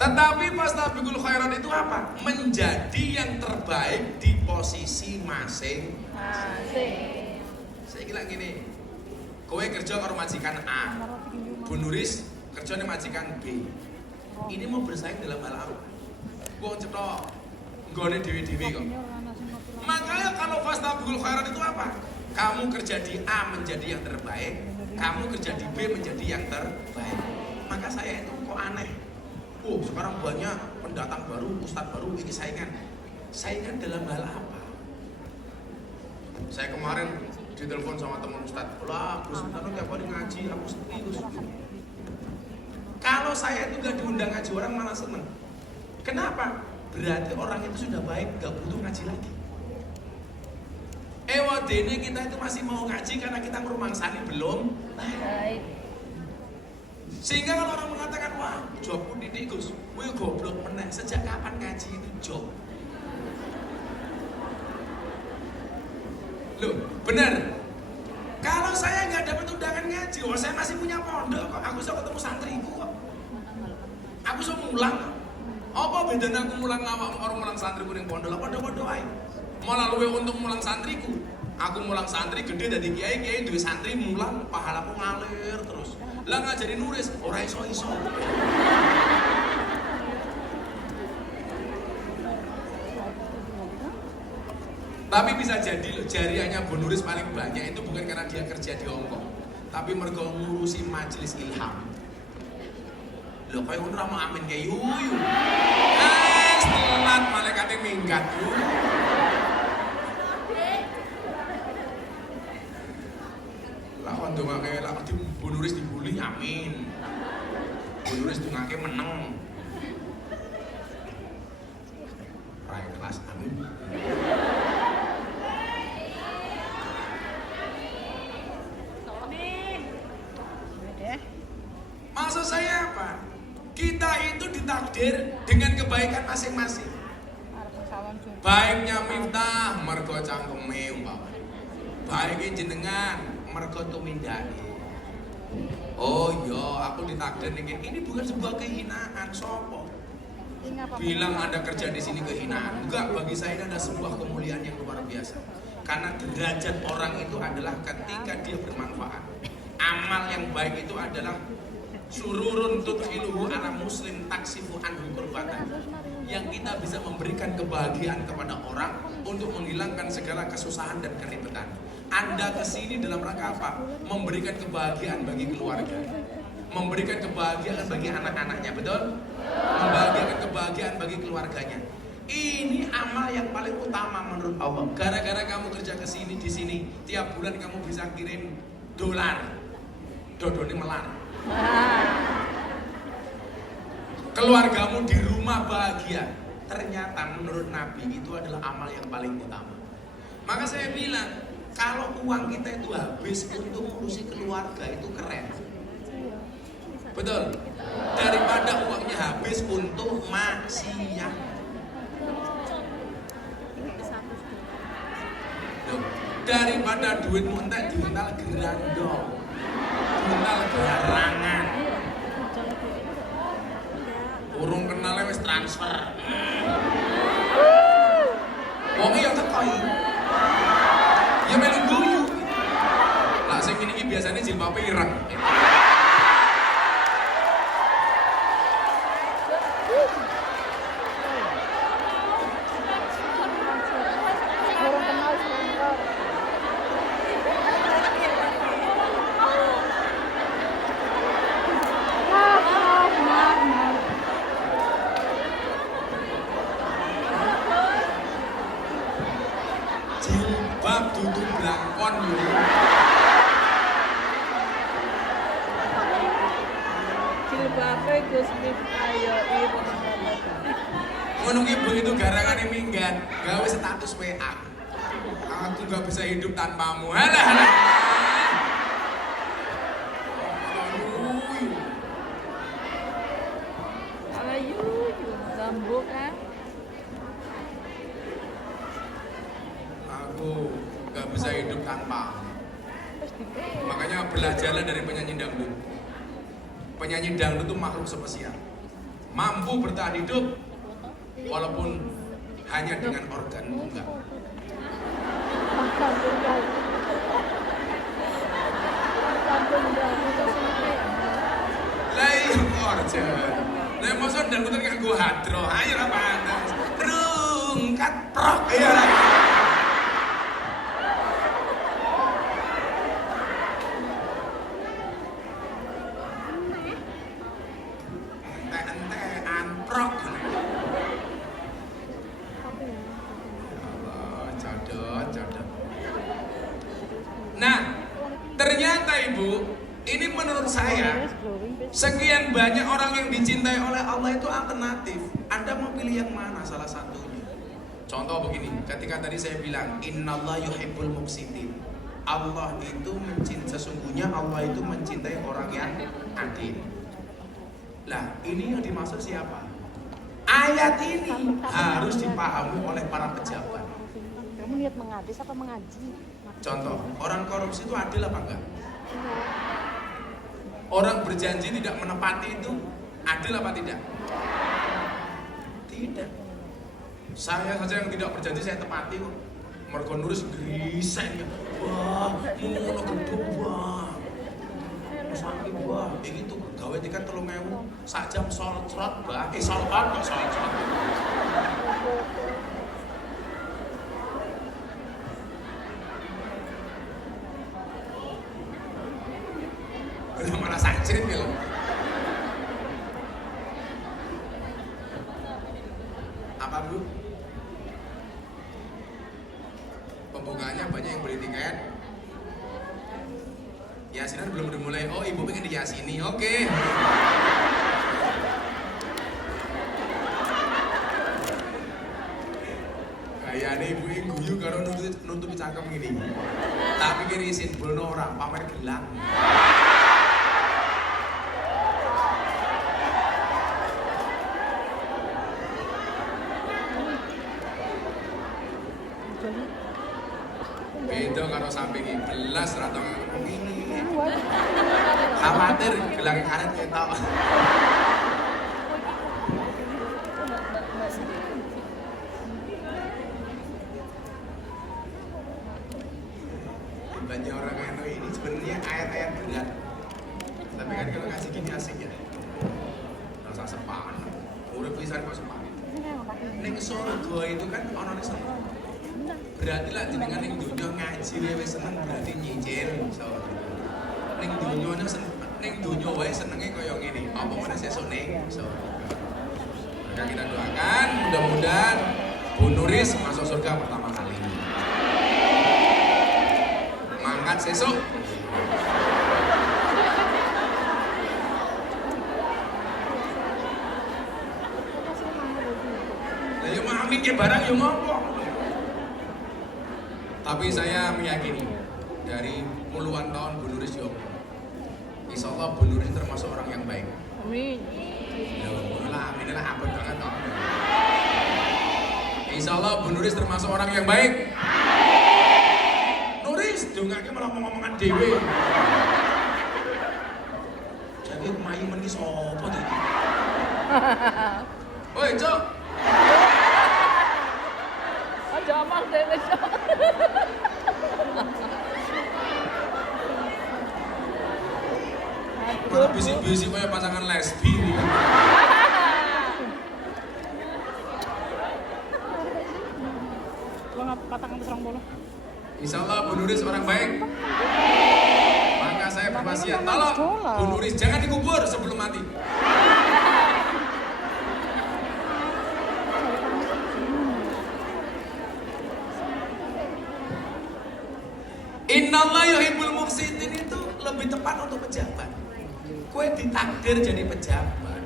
Tetapi fastabiqul khairat itu apa? Menjadi yang terbaik di posisi masing-masing. Saya kira gini, kowe kerja karo majikan A, Bu Nuris kerjanya majikan B. Ini mau bersaing dalam hal apa? Wong cetok nggone dhewe-dhewe kok. Makanya kalau fastabiqul khairat itu apa? Kamu kerja di A menjadi yang terbaik, kamu kerja di B menjadi yang terbaik. Maka saya itu kok aneh. Oh, sekarang banyak pendatang baru, ustadz baru, ini saingan. Saingan dalam hal apa? Saya kemarin ditelepon sama teman ustadz, lah, Gus Miftah tiap hari ngaji, aku sepi, Gus. Kalau saya itu gak diundang ngaji orang malah seneng. Kenapa? berarti orang itu sudah baik, gak butuh ngaji lagi. Wadene kita itu masih mau ngaji karena kita ngrumangsani belum Baik. Sehingga kalau orang mengatakan, wah jobku didik Gus, wih goblok meneh, sejak kapan ngaji itu job? Loh, benar. Kalau saya nggak dapat undangan ngaji, wah saya masih punya pondok kok, aku bisa ketemu santriku kok. Aku bisa mulang. Apa bedanya aku mulang awak orang mulang santriku ning pondok? Padha-padha wae. Malah luwe untung mulang santriku. Aku mulang santri gede dadi kiai duwe santri mulang pahalaku ngalir terus. Lah ngajari nulis ora iso-iso. Tapi bisa jadi loh, jariahnya Bu Nuris paling banyak itu bukan karena dia kerja di Hongkong, tapi mergo ngurusi majelis ilham. Loh kayak ngono mau amin kayak yuyu. Telat malaikate minggat yo. Lawan dongake lak di Bu Nuris dibully amin. Bu Nuris dongake meneng. Rai kelas amin. Maksud saya apa? Kita itu ditakdir dengan kebaikan masing-masing. Baiknya Miftah mergo cangkeme umpamanya. Baiknya jenengan mergo tumindake. Oh iya, aku ditakdir ini bukan sebuah kehinaan, sopo. Bilang Anda kerja di sini kehinaan. Enggak, bagi saya ini ada sebuah kemuliaan yang luar biasa. Karena derajat orang itu adalah ketika dia bermanfaat. Amal yang baik itu adalah sururun tudkhiluhu ala muslim taksifu anhu kurbatan, yang kita bisa memberikan kebahagiaan kepada orang untuk menghilangkan segala kesusahan dan keribetan. Anda kesini dalam rangka apa? Memberikan kebahagiaan bagi keluarga, memberikan kebahagiaan bagi anak-anaknya, betul? Membahagiakan kebahagiaan bagi keluarganya. Ini amal yang paling utama menurut Allah. Gara-gara kamu kerja kesini di sini, tiap bulan kamu bisa kirim dolar, dodone melar. Keluargamu di rumah bahagia. Ternyata menurut Nabi itu adalah amal yang paling utama. Maka saya bilang, kalau uang kita itu habis untuk ngurusi keluarga itu keren. Betul? Daripada uangnya habis untuk maksiat. Daripada duitmu entek diuntal gerandong, diuntal garangan. Urung kenalnya wis transfer. Wong yo teko iki. Ya melu guyu. Lah sing ngene iki biasane jilbabe ireng. Jilbab dudu blangkon yo. Jilbabe Gus Miftah ayo ireng. Ngono ki begitu garangane minggat, gawe status WA. Aku gak bisa hidup tanpamu. Halah halah. Ayo, gambuk kan? Aku gak bisa hidup tanpa. Makanya belajarlah dari penyanyi dangdut. Penyanyi dangdut itu makhluk spesial. Mampu bertahan hidup walaupun hanya dengan organ tunggal. Lah iya organ. Lah mosok dangdut kan nganggo hadro. Ayo lah pantas. Rungkat prok. Ayo lah. Ente-entean prok. Codot. Nah, ternyata Ibu, ini menurut saya Sekian banyak orang yang dicintai oleh Allah itu alternatif. Anda mau pilih yang mana salah satunya? Contoh begini, ketika tadi saya bilang Innallaha yuhibbul muqsitin. Allah itu sesungguhnya Allah itu mencintai orang yang adil. Lah, ini yang dimaksud siapa? Ayat ini harus dipahami oleh para pejabat. Kamu niat mengadis apa mengaji? Contoh, orang korupsi itu adil apa enggak? Orang berjanji tidak menepati itu adil apa tidak? Tidak. Saya saja yang tidak berjanji saya tepati kok. Mergo nurus grisan ya. Wah, ngono gedhe wah. Sakit wah, begitu gawe tiket 3.000 sak jam sholat bah, sholat kok sholat. Udah malah sakit nih loh. Apa Bu? Pembukaannya banyak yang beli tiket. Yasinan belum dimulai. Oh, ibu pengen diyasini. Oke. Kayaknya ibu yang guyu karo nutupi cangkem gini. Tak pikir isin bono ora pamer gelang. Beda karo samping iki belas ra tau ngene. Khawatir gelang karet ketok. Banyak orang yang tahu ini sebenarnya ayat-ayat berat. Tapi kan kalau kasih gini asik ya. Rasa sepan. Urip pisan kok sepan. Ning surga itu kan ono ning surga. Berarti lah jenengan ning dunya ngaji wis seneng berarti nyicil iso. Ning dunya wae senenge kaya ngene. Apa meneh sesuk ning iso. Maka kita doakan mudah-mudahan Bu Nuris masuk surga pertama kali. Mangkat sesuk. Lah yo mami ke barang yo ngopo. Tapi saya meyakini dari puluhan tahun Bu Nuris yo. Insyaallah Bu Nuris termasuk orang yang baik. Amin. Ya lah, amin lah apa banget toh. Insyaallah Bu Nuris termasuk orang yang baik. Nuris dongake malah ngomong-ngomongan dhewe. Jadi mayu men ki sapa to iki? Woi, Cok. Aja amal dhewe, Cok. Malah bisik-bisik kaya pasangan lesbi. Insyaallah Bu Nuris orang baik. Maka saya berwasiat, tolong Bu Nuris jangan dikubur sebelum mati. Innallaha yuhibbul muqsitin itu lebih tepat untuk pejabat. Kue ditakdir jadi pejabat,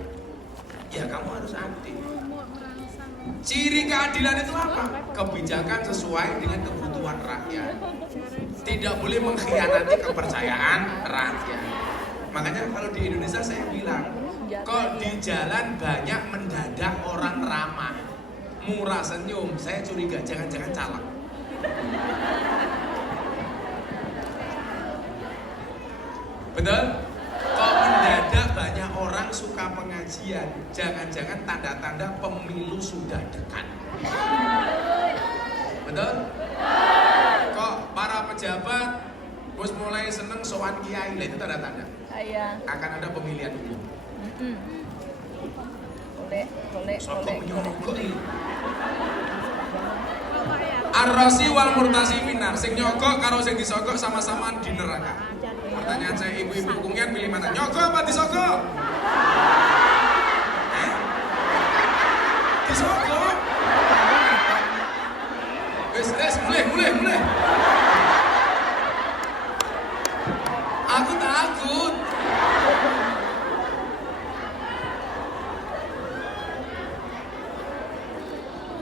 ya kamu harus adil. Ciri keadilan itu apa? Kebijakan sesuai dengan kebutuhan rakyat. Tidak boleh mengkhianati kepercayaan rakyat. Makanya kalau di Indonesia saya bilang, kok di jalan banyak mendadak orang ramah, murah senyum, saya curiga jangan-jangan caleg. Betul? Kok mendadak banyak orang suka pengajian, jangan-jangan tanda-tanda pemilu sudah dekat. Betul? Kok para pejabat bos mulai seneng sowan kiai, itu tanda-tanda akan ada pemilihan umum. Boleh. Sokok menyogok ini. Ar-Rasi wal Murtasi minar, sing nyogok karo sing disogok sama-sama di neraka. Pertanyaan saya, ibu-ibu hukumnya pilih mana? Nyogok apa disogok? Disogok? Wes, mulai. Aku takut.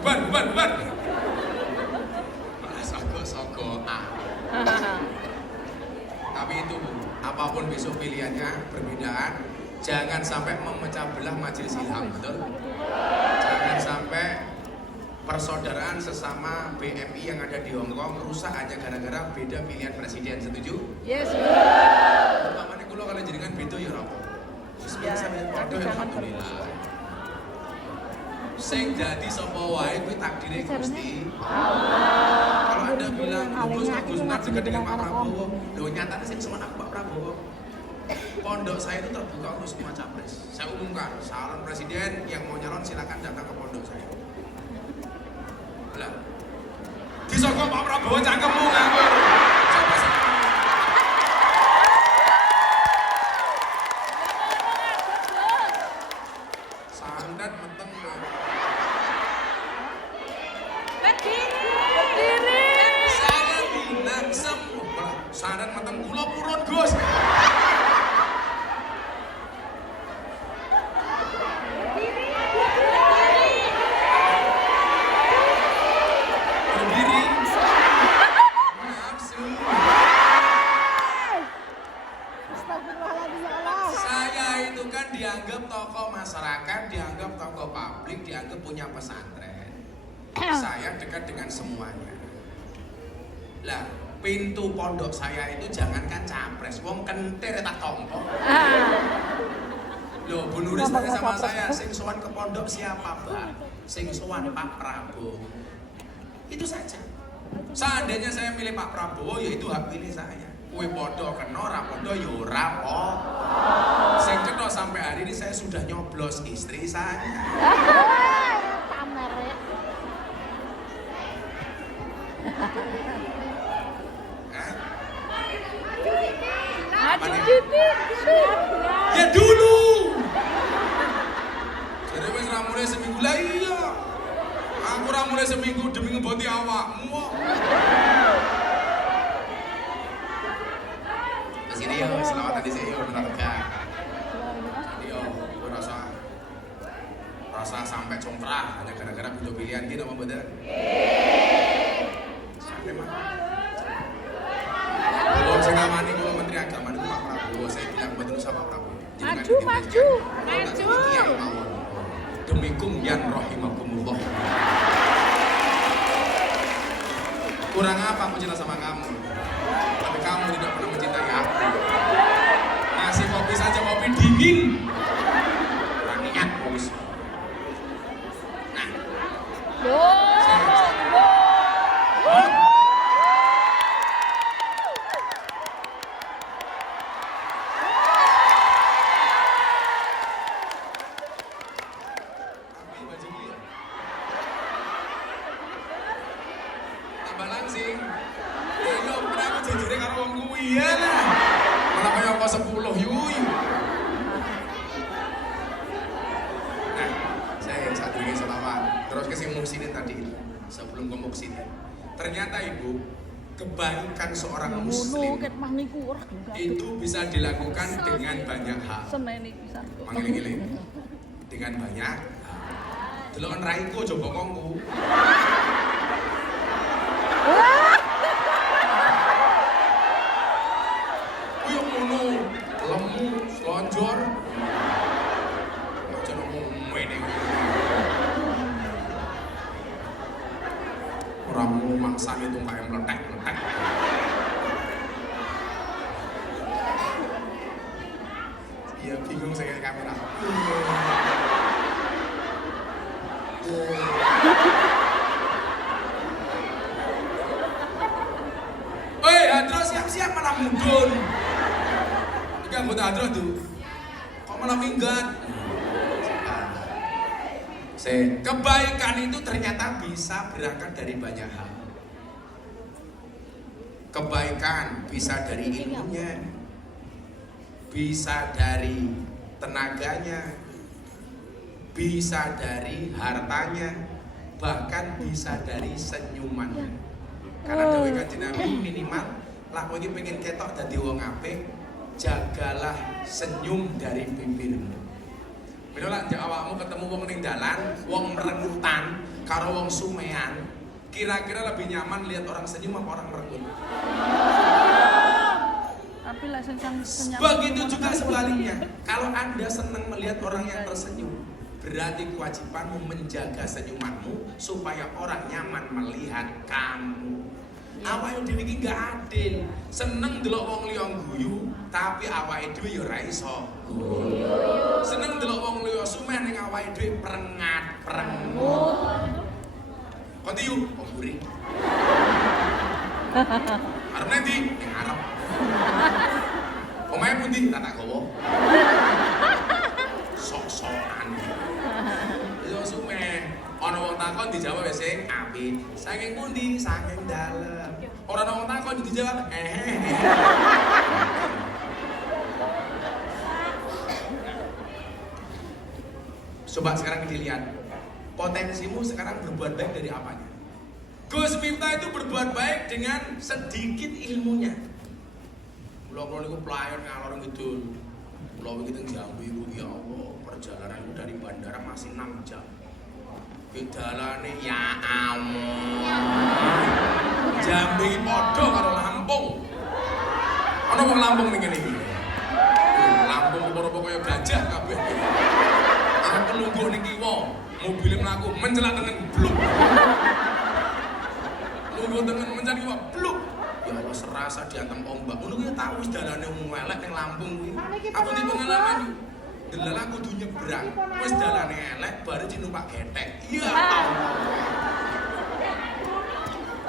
bubar. Malah sogok. Tapi itu Bu, apapun besok pilihannya, perbedaan, jangan sampai memecah belah majelis ilham, betul? Jangan sampai persaudaraan sesama BMI yang ada di Hong Kong rusak hanya gara-gara beda pilihan presiden, setuju? Yes. Umpamane kula kalau jenengan beda ya ora apa. Wis biasa ya padha ya alhamdulillah. Sing dadi sapa wae kuwi takdire Gusti. Kalau Anda bilang Gus dekat dengan Pak Prabowo, lho nyatanya sing sowan aku Pak Prabowo. Pondok saya itu terbuka untuk semua capres. Saya umumkan, calon presiden yang mau nyalon silakan datang ke pondok saya. Lah. Disokok Pak Prabowo cangkemmu nganggur. Siapa sih? Sandat meteng. Saya bilang semua sandat meteng kula purun Gus. Dianggap tokoh masyarakat, dianggap tokoh publik, dianggap punya pesantren. Saya dekat dengan semuanya. Lah, pintu pondok saya itu jangankan capres, wong kentir tak tompo. Loh, Bu Nuris tanya sama saya, sing sowan ke pondok siapa, Mbak? Sing sowan Pak Prabowo. Itu saja. Seandainya saya milih Pak Prabowo, ya itu hak pilih saya. Kue podo kena, rapodo yura po. Sing kena sampai hari ini saya sudah nyoblos istri saya. Pamer ya. Ya dulu. Jadi wis ra mulai seminggu lah iya. Aku ra mulai seminggu demi ngeboti awakmu. Kesini yo, selamat tadi saya yo benar tegak. Jadi yo, gue rasa sampai congkrah hanya gara-gara beda pilihan gitu apa bener? Sampai mah. Kalau saya ngamani kalau Menteri Agama itu Pak Prabowo, saya bilang betul sama Pak Prabowo. Maju. Demikum yan rahimakumullah. Kurang apa aku cinta sama kamu? Tapi kamu tidak pernah mencintai aku. Ngasih kopi saja kopi dingin. Kurang niat bos. Nah. Tambah langsing. Yo, pernah aku jejere karo wong kuwi ya lah. Malah kaya apa 10 yuy. Nah, saya saat ini selawat. Terus ke sing muksinin tadi sebelum ke muksinin. Ternyata Ibu, kebaikan seorang muslim itu bisa dilakukan dengan banyak hal. Mangiling-iling. Dengan banyak hal. Delok raiko coba kongku. Kuyuk ngono, lemu, selonjor. Aja ngomong ini. Ora mau mangsane tungkae meletek-meletek. Iya bingung saya kamera. Hei, Hadro siap-siap malah mudun. Ini anggota Hadro tuh. Kok malah minggat? Kebaikan itu ternyata bisa berangkat dari banyak hal. Kebaikan bisa dari ilmunya, bisa dari tenaganya, bisa dari hartanya, bahkan bisa dari senyumannya. Karena dawuh Kanjeng Nabi minimal lah kowe iki pengen ketok dadi wong apik, jagalah senyum dari bibirmu. Bener lah awakmu ketemu wong ning dalan, wong merengutan, karo wong sumean, kira-kira lebih nyaman lihat orang senyum apa orang merengut? Tapi lah senyum. Begitu juga sebaliknya. Kalau Anda senang melihat orang yang tersenyum, berarti kewajibanmu menjaga senyumanmu supaya orang nyaman melihat kamu. Awake dhewe iki gak adil. Seneng ndelok wong liya guyu, tapi awake dhewe ya ora iso guyu. Seneng ndelok wong liya sumeh ning awake dhewe prengat-prengut. Kon ndi yu? Wong mburi. Arep nanti ning arep. Omahe pundi? Tak gawa. Sok-sokan. Yo sumeh. Ana wong takon dijawab wis sing apik. Saking pundi? Saking dalem. Ora ana wong takon dijawab Coba sekarang dilihat. Potensimu sekarang berbuat baik dari apanya? Gus Miftah itu berbuat baik dengan sedikit ilmunya. Kula niku pelayan ngalor ngidul. Kula iki teng Jambi iku ya Allah, perjalananku dari bandara masih 6 jam. Dalane ya Allah. Jambi padha karo Lampung. Ana wong Lampung ning kene iki. Lampung apa-apa kaya gajah kabeh. Arep nunggu ning kiwa, mobil mlaku mencelak tengen bluk. Nunggu tengen mencelak kiwa bluk. Ya Allah serasa diantem ombak. Ngono kuwi tak wis dalane elek ning Lampung kuwi. Aku di pengalaman iki. Delala aku kudu nyebrang. Wis dalane elek baru numpak getek. Ya Allah.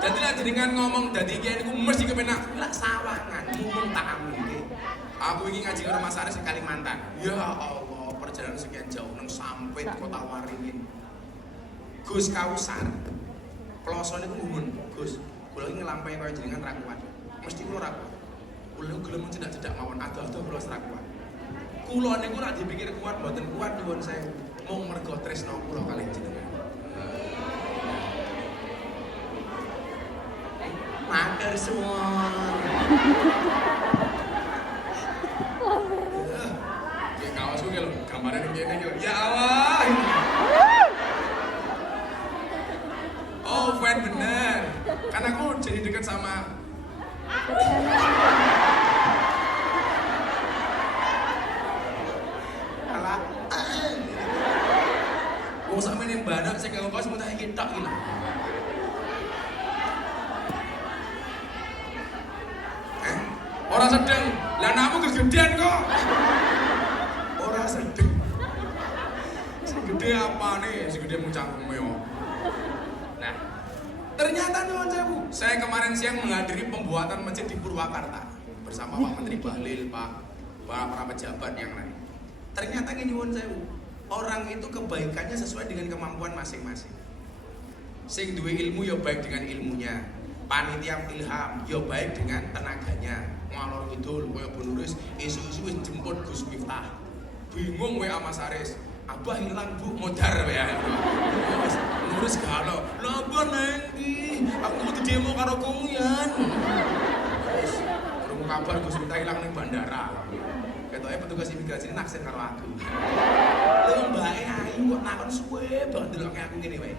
Dadi lah jenengan ngomong dadi kiai niku mesti kepenak lak sawangan mung tak amune. Aku iki ngaji karo Mas Aris Kalimantan. Ya Allah, perjalanan sekian jauh nang sampai Kota Waringin. Gus Kausar. Kloso niku ngumun, Gus. Kula iki nglampahi kaya jenengan ra kuat. Mesti kula ra kuat. Kula gelem cedak-cedak mawon ado-ado kula ra kuat. Kula niku ora dipikir kuat mboten kuat nuwun sewu. Mung mergo tresna kula kalih jenengan. Mager semua. Ya kaosku ki lho, gambarnya ning kene iki lho. Ya Allah. Oh, fan bener. Karena aku jadi dekat sama alah. Wong sampe ning badak sing kanggo kaos mutah iki tok iki lho. Ora sedeng, lah namu kegedean kok. Ora sedeng. Segede apane? Segede mung cangkeme kok. Nah, ternyata nuwun sewu, saya kemarin siang menghadiri pembuatan masjid di Purwakarta bersama Pak Menteri Bahlil, Pak para pejabat yang lain. Ternyata gini nuwun sewu, orang itu kebaikannya sesuai dengan kemampuan masing-masing. Sing duwe ilmu ya baik dengan ilmunya. Panitia ilham ya baik dengan tenaganya. Ngalor ngidul koyo Bu Nuris isu-isu wis jemput Gus Miftah. Bingung wae Mas Aris. Abah hilang Bu, modar wae. Wis Nuris galau. Lah abah nang ndi? Aku kudu demo karo kuyan. Wis krungu kabar Gus Miftah hilang ning bandara. Ketoke petugas imigrasi naksir karo aku. Lha mbake ayu kok nakon suwe banget ndeloke aku ngene wae.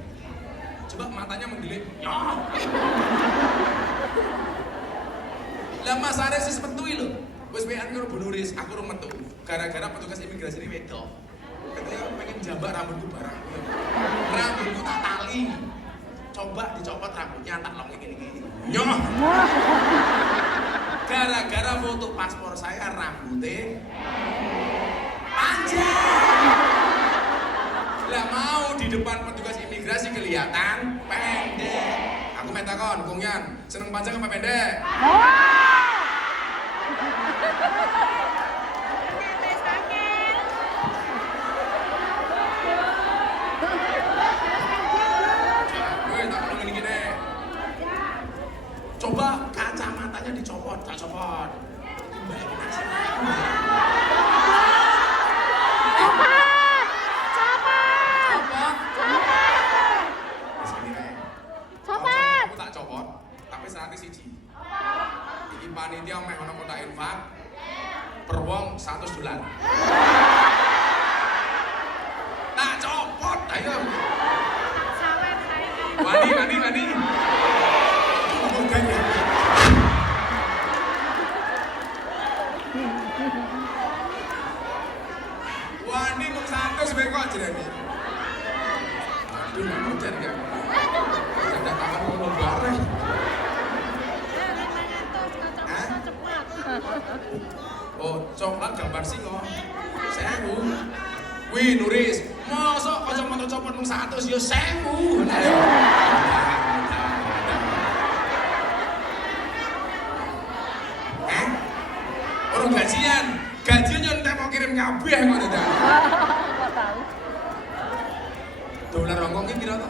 Coba matanya menggeliat. Ya. Lah Mas Aris wis metu lho. Wis wean karo Bu Nuris, aku ora metu. Gara-gara petugas imigrasi ini wedok. Katanya pengen jambak rambutku barang. Rambutku tak tali. Coba dicopot rambutnya tak long gini-gini. Nyoh. Gara-gara foto paspor saya rambutnya panjang. Lah mau di depan petugas imigrasi kelihatan pendek. Aku metakon, Kungyan, seneng panjang apa pendek? Coba kacamatanya dicopot, tak copot. Balikin aslinya. Aku tak copot, tapi sehati siji. Ini suwe kok jenenge. Aduh, nggak mau cari ya. Ada tangan ngomong bareng. Hah? Oh, coklat gambar singo. 1000. Wih, Nuris. Mosok kacamata copot mung 100 ya 1000. Ayo. Hah? Orang gajian nyontek mau kirim kabeh ngono ta. Kok tahu? Dolar Hongkong ki pira to?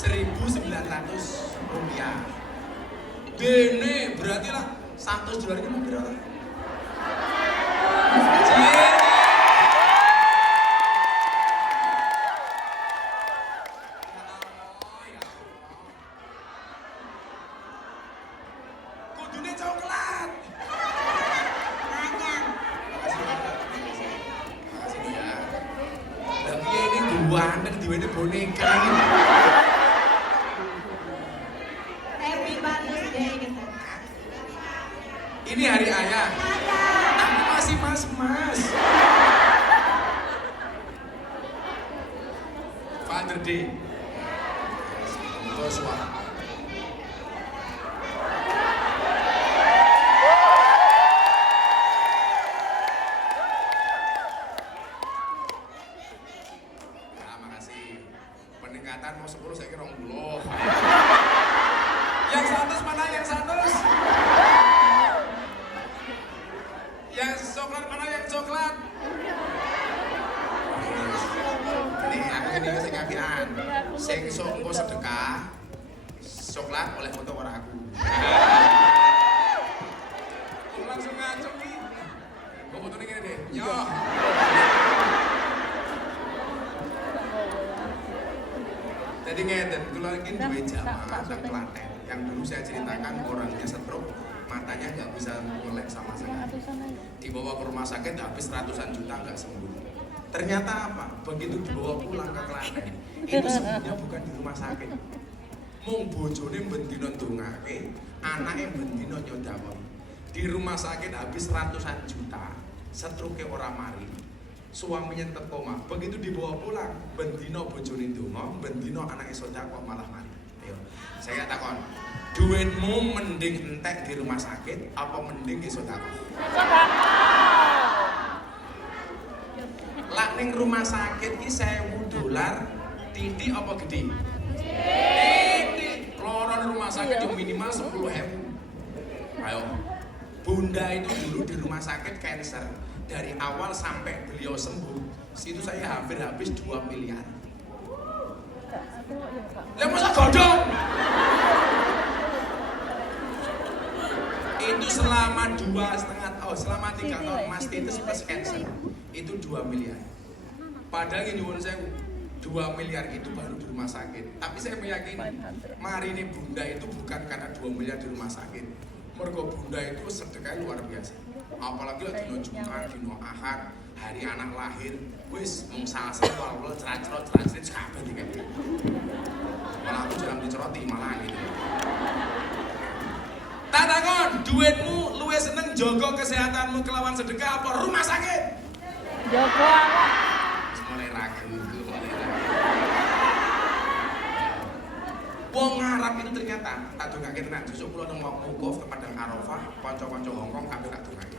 1.900 rupiah. Dene berarti lah 100 dolar itu mau pira to? Kudune coklat. Makasih ya. Lah piye ini duwanten diwene boneka iki. Happy birthday gitu. Ini hari ayah. Aku masih mas. Father Day. Terus suara. Ya, makasih. Peningkatan mau 10 saya kira 20. Yang 100 mana yang 100? Yang coklat mana yang coklat? Ini aku ini sing apian. Sing iso engko sedekah. Coklat oleh foto karo aku. Langsung ngacem iki. Kok fotone ngene deh. Yo. Jadi ngeten, kula iki duwe jamaah nang Klaten. Yang dulu saya ceritakan orangnya stroke, matanya nggak bisa melek sama sekali. Dibawa ke rumah sakit habis ratusan juta nggak sembuh. Ternyata apa? Begitu dibawa pulang ke Klaten, itu sebenarnya bukan di rumah sakit. Mung bojone bendino ndongake, anake bendino nyodawon. Di rumah sakit habis ratusan juta, stroke ora mari. Suaminya tetep koma. Begitu dibawa pulang, bendino bojone ndonga, bendino anake sedekah malah mari. Ayo, saya takon, duitmu mending entek di rumah sakit apa mending di sedekah? Lah ning rumah sakit ki 1000 dolar, titik apa gede? Titik. Loro rumah sakit yo minimal 10.000. Ayo. Bunda itu dulu di rumah sakit cancer. Dari awal sampai beliau sembuh, situ saya hampir habis 2 miliar. Lah masa godong? Itu selama 2,5 tahun, selama 3 tahun mastitis plus cancer. Itu 2 miliar. Padahal ini nyuwun saya 2 miliar itu baru di rumah sakit. Tapi saya meyakini mari ini Bunda itu bukan karena 2 miliar di rumah sakit. Mergo Bunda itu sedekah luar biasa. Apalagi lah dino Jumat, dino Ahad, hari anak lahir, wis mung salsa wae ceracrot kabeh iki. Malah aku jarang diceroti malah gitu. Tak takon, duitmu luwih seneng jaga kesehatanmu kelawan sedekah apa rumah sakit? Joko awak. Mulai ragu, mulai ragu. Wong Arab itu ternyata tak dongake tenan, besok kula nang wukuf kepadang Arafah, kanca-kanca Hongkong kabeh tak dongake.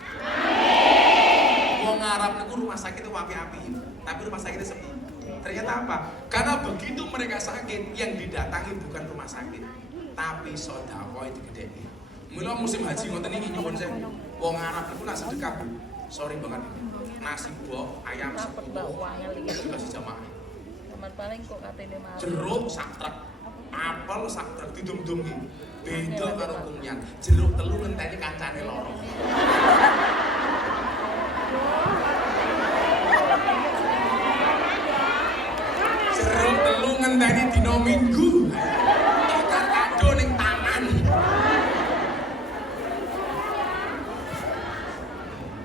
Wong Arab niku rumah sakit itu api-api, tapi rumah sakitnya sepi. Ternyata apa? Karena begitu mereka sakit, yang didatangi bukan rumah sakit, tapi sedekah itu gede. Mula musim haji ngoten iki nyuwun sewu. Wong Arab niku nak sedekah, Bu. Sorry banget. Nasi bok, ayam sepuh, dikasih jamaah. Teman paling kok katene mau. Jeruk sak truk, apel sak truk didum-dum iki. Beda karo kumyan. Jeruk telu ngenteni kancane loro. Jeruk telu ngenteni dina Minggu. Ikar kado ning taman.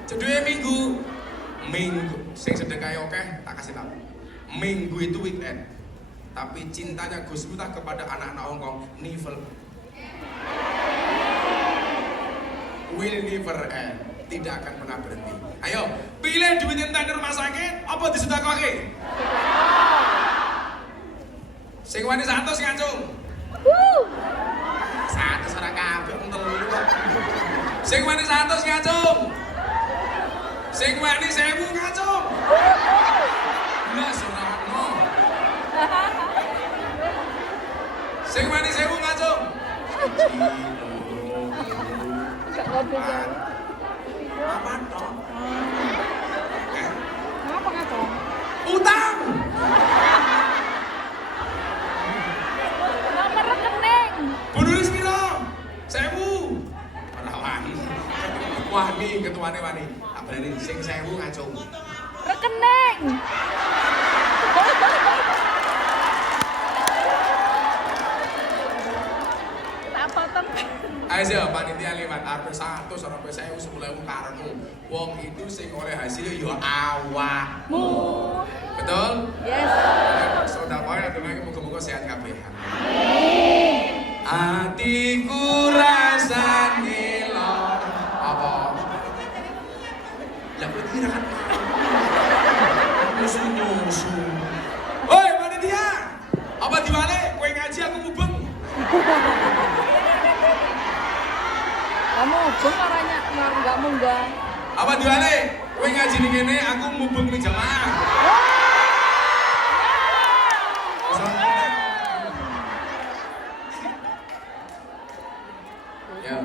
Cedheke Minggu sing sedekahe akeh tak kasih tahu. Minggu itu weekend. Tapi cintanya Gus Miftah kepada anak-anak Hongkong nivel. will never end. Tidak akan pernah berhenti. Ayo, pilih duit entek di rumah sakit apa disedekahke? Sing wani 100 ngacung. 100 ora kabeh telu kok. Sing wani 100 ngacung. Sing wani 1000 ngacung. Lah sono. Sing wani 1000 ngacung. Enggak ngode ya. Apa toh? Ngapa ngacong? Utang. Nomor rekening. Bunulis piro? 1000. Ora wani. Wani ketuane wani. Abrene sing 1000 ngacung. Rekening. Apa tem? Ayo panitia lewat arep 100 sampai 1000 10.000 karemu. Wong itu sing oleh hasil ya awakmu. Betul? Yes. Sedekah ya lagi muga-muga sehat kabeh. Atiku rasane lara. Apa? Lah kowe kira kan nyusu. Oi panitia. Apa diwale? Kowe ngaji aku mubeng. Kamu beng orangnya enggak munggah. Apa diwale? Kowe ngaji ning kene aku mubeng ning jamaah. Ya.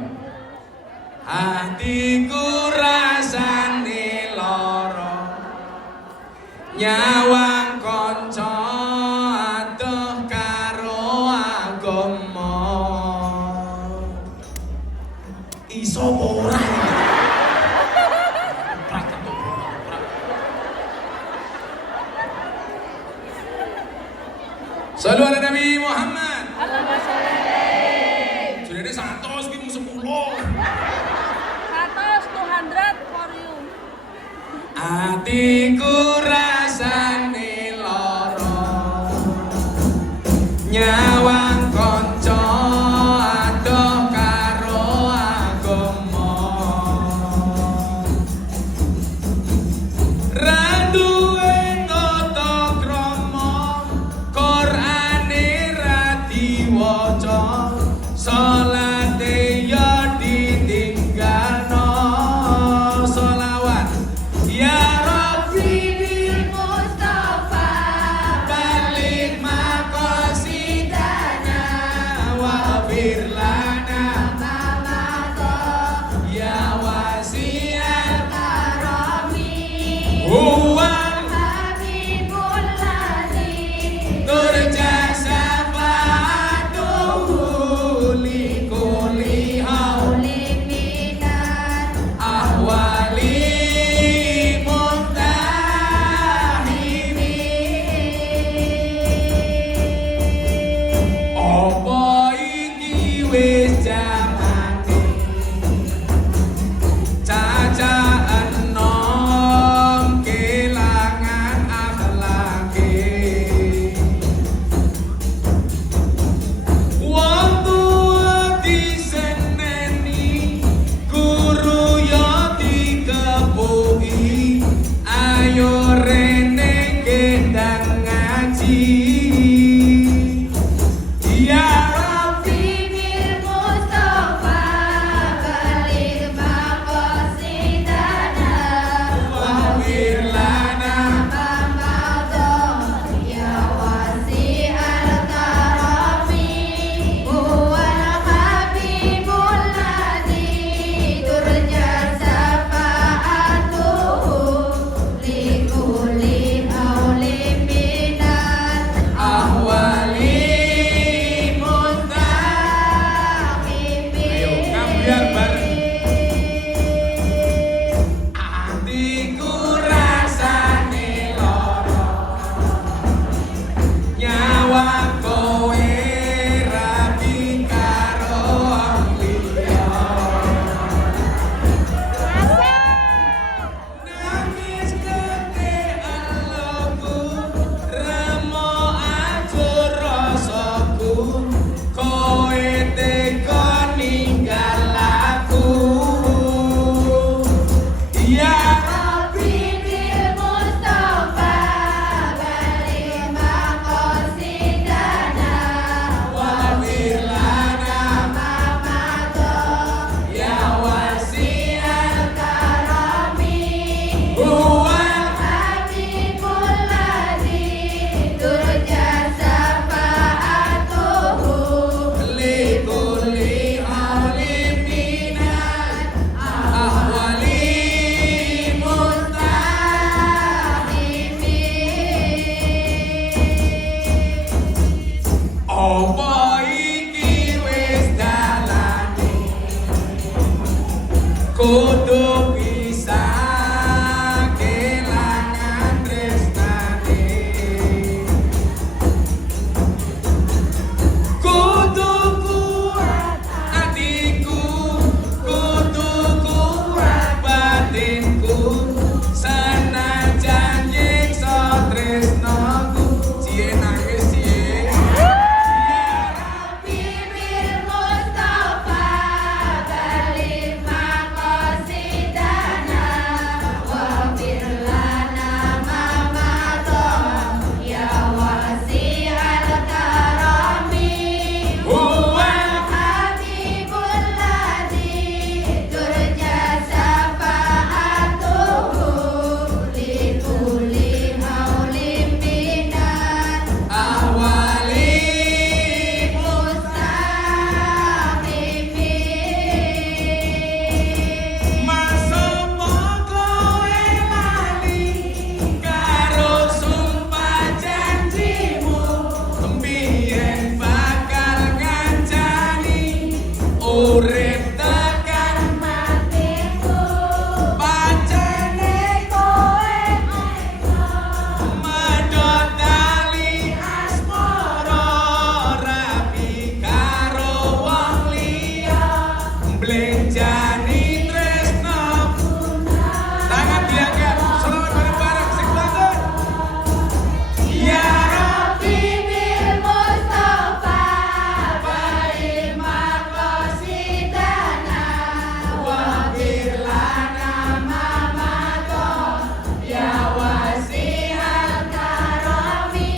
Hatiku rasane lara. Nyawang kanca adoh karo agama. Iso ora. Salu ala Nabi Muhammad. Allahumma sholli. Jurene 100 ki mung 10. 100 200 for you. Atiku rasane lara. Nyawang kanca adoh karo agama. Ra duwe tata krama, Qur'ane ra diwaca, salate ya ditinggalno. Sholawat ya Rabbi bil Mustafa. kudu bisa kelangan tresnane, kudu kuat hatiku, kudu kuat batinku, senajan nyiksa tresnaku. Cie nangis cie. Bibir Mustafa berlima qasidana wa birlana mamato ya wasi'al karami Huwa habibul ladzi turja syafa'atuhu likulli maulim binan awali mustaqimin. Masopo kowe lali karo sumpah janjimu, mbiyen bakal ngancani urip tekan Matiku pancene kowe medhot tali asmara rapi karo wong liya mblenjani tresno. Tangan diangkat, selamat bareng-bareng sing bangun. Ya Rabbi Bibir Mustafa berlima qasidana wa birlana mamato ya wasi'al karami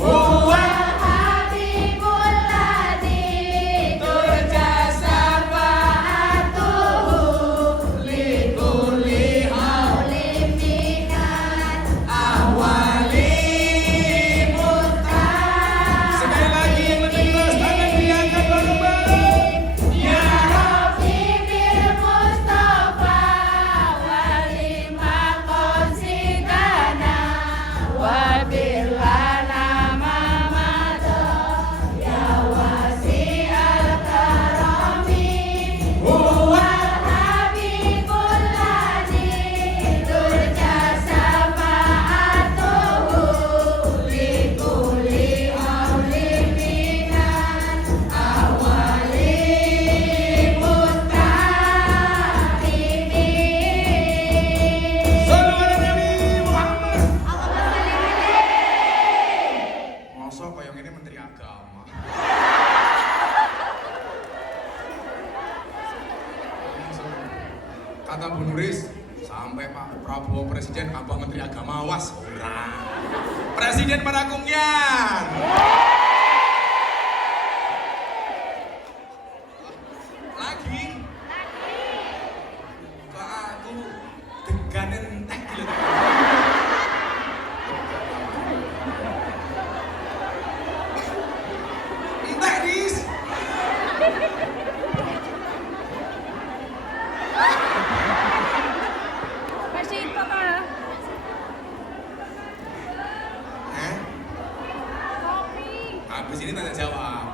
huwa habibul ladzi turja syafa'atuhu likulli haulim minan awali. Sekali lagi yang lebih keras, tangan diangkat bareng-bareng. Ya Rabbi Bibir Mustafa walima qasidana wa birlana mamato ya wasi'al karami huwa habibul ladzi turja syafa'atuhu likulli haulim minan awali mustaqimin. Sallu ala Nabi Muhammad. Masa koyong ini menteri agama. Kata Bu Nuris, sampai Pak Prabowo Presiden abah menteri agama, awas ora. Presiden pada kumyan. Lagi. Kok aku degane entek lho. Entek, Dis. Kasih itu mah. Eh? Kopi. Habis ini tanya jawab.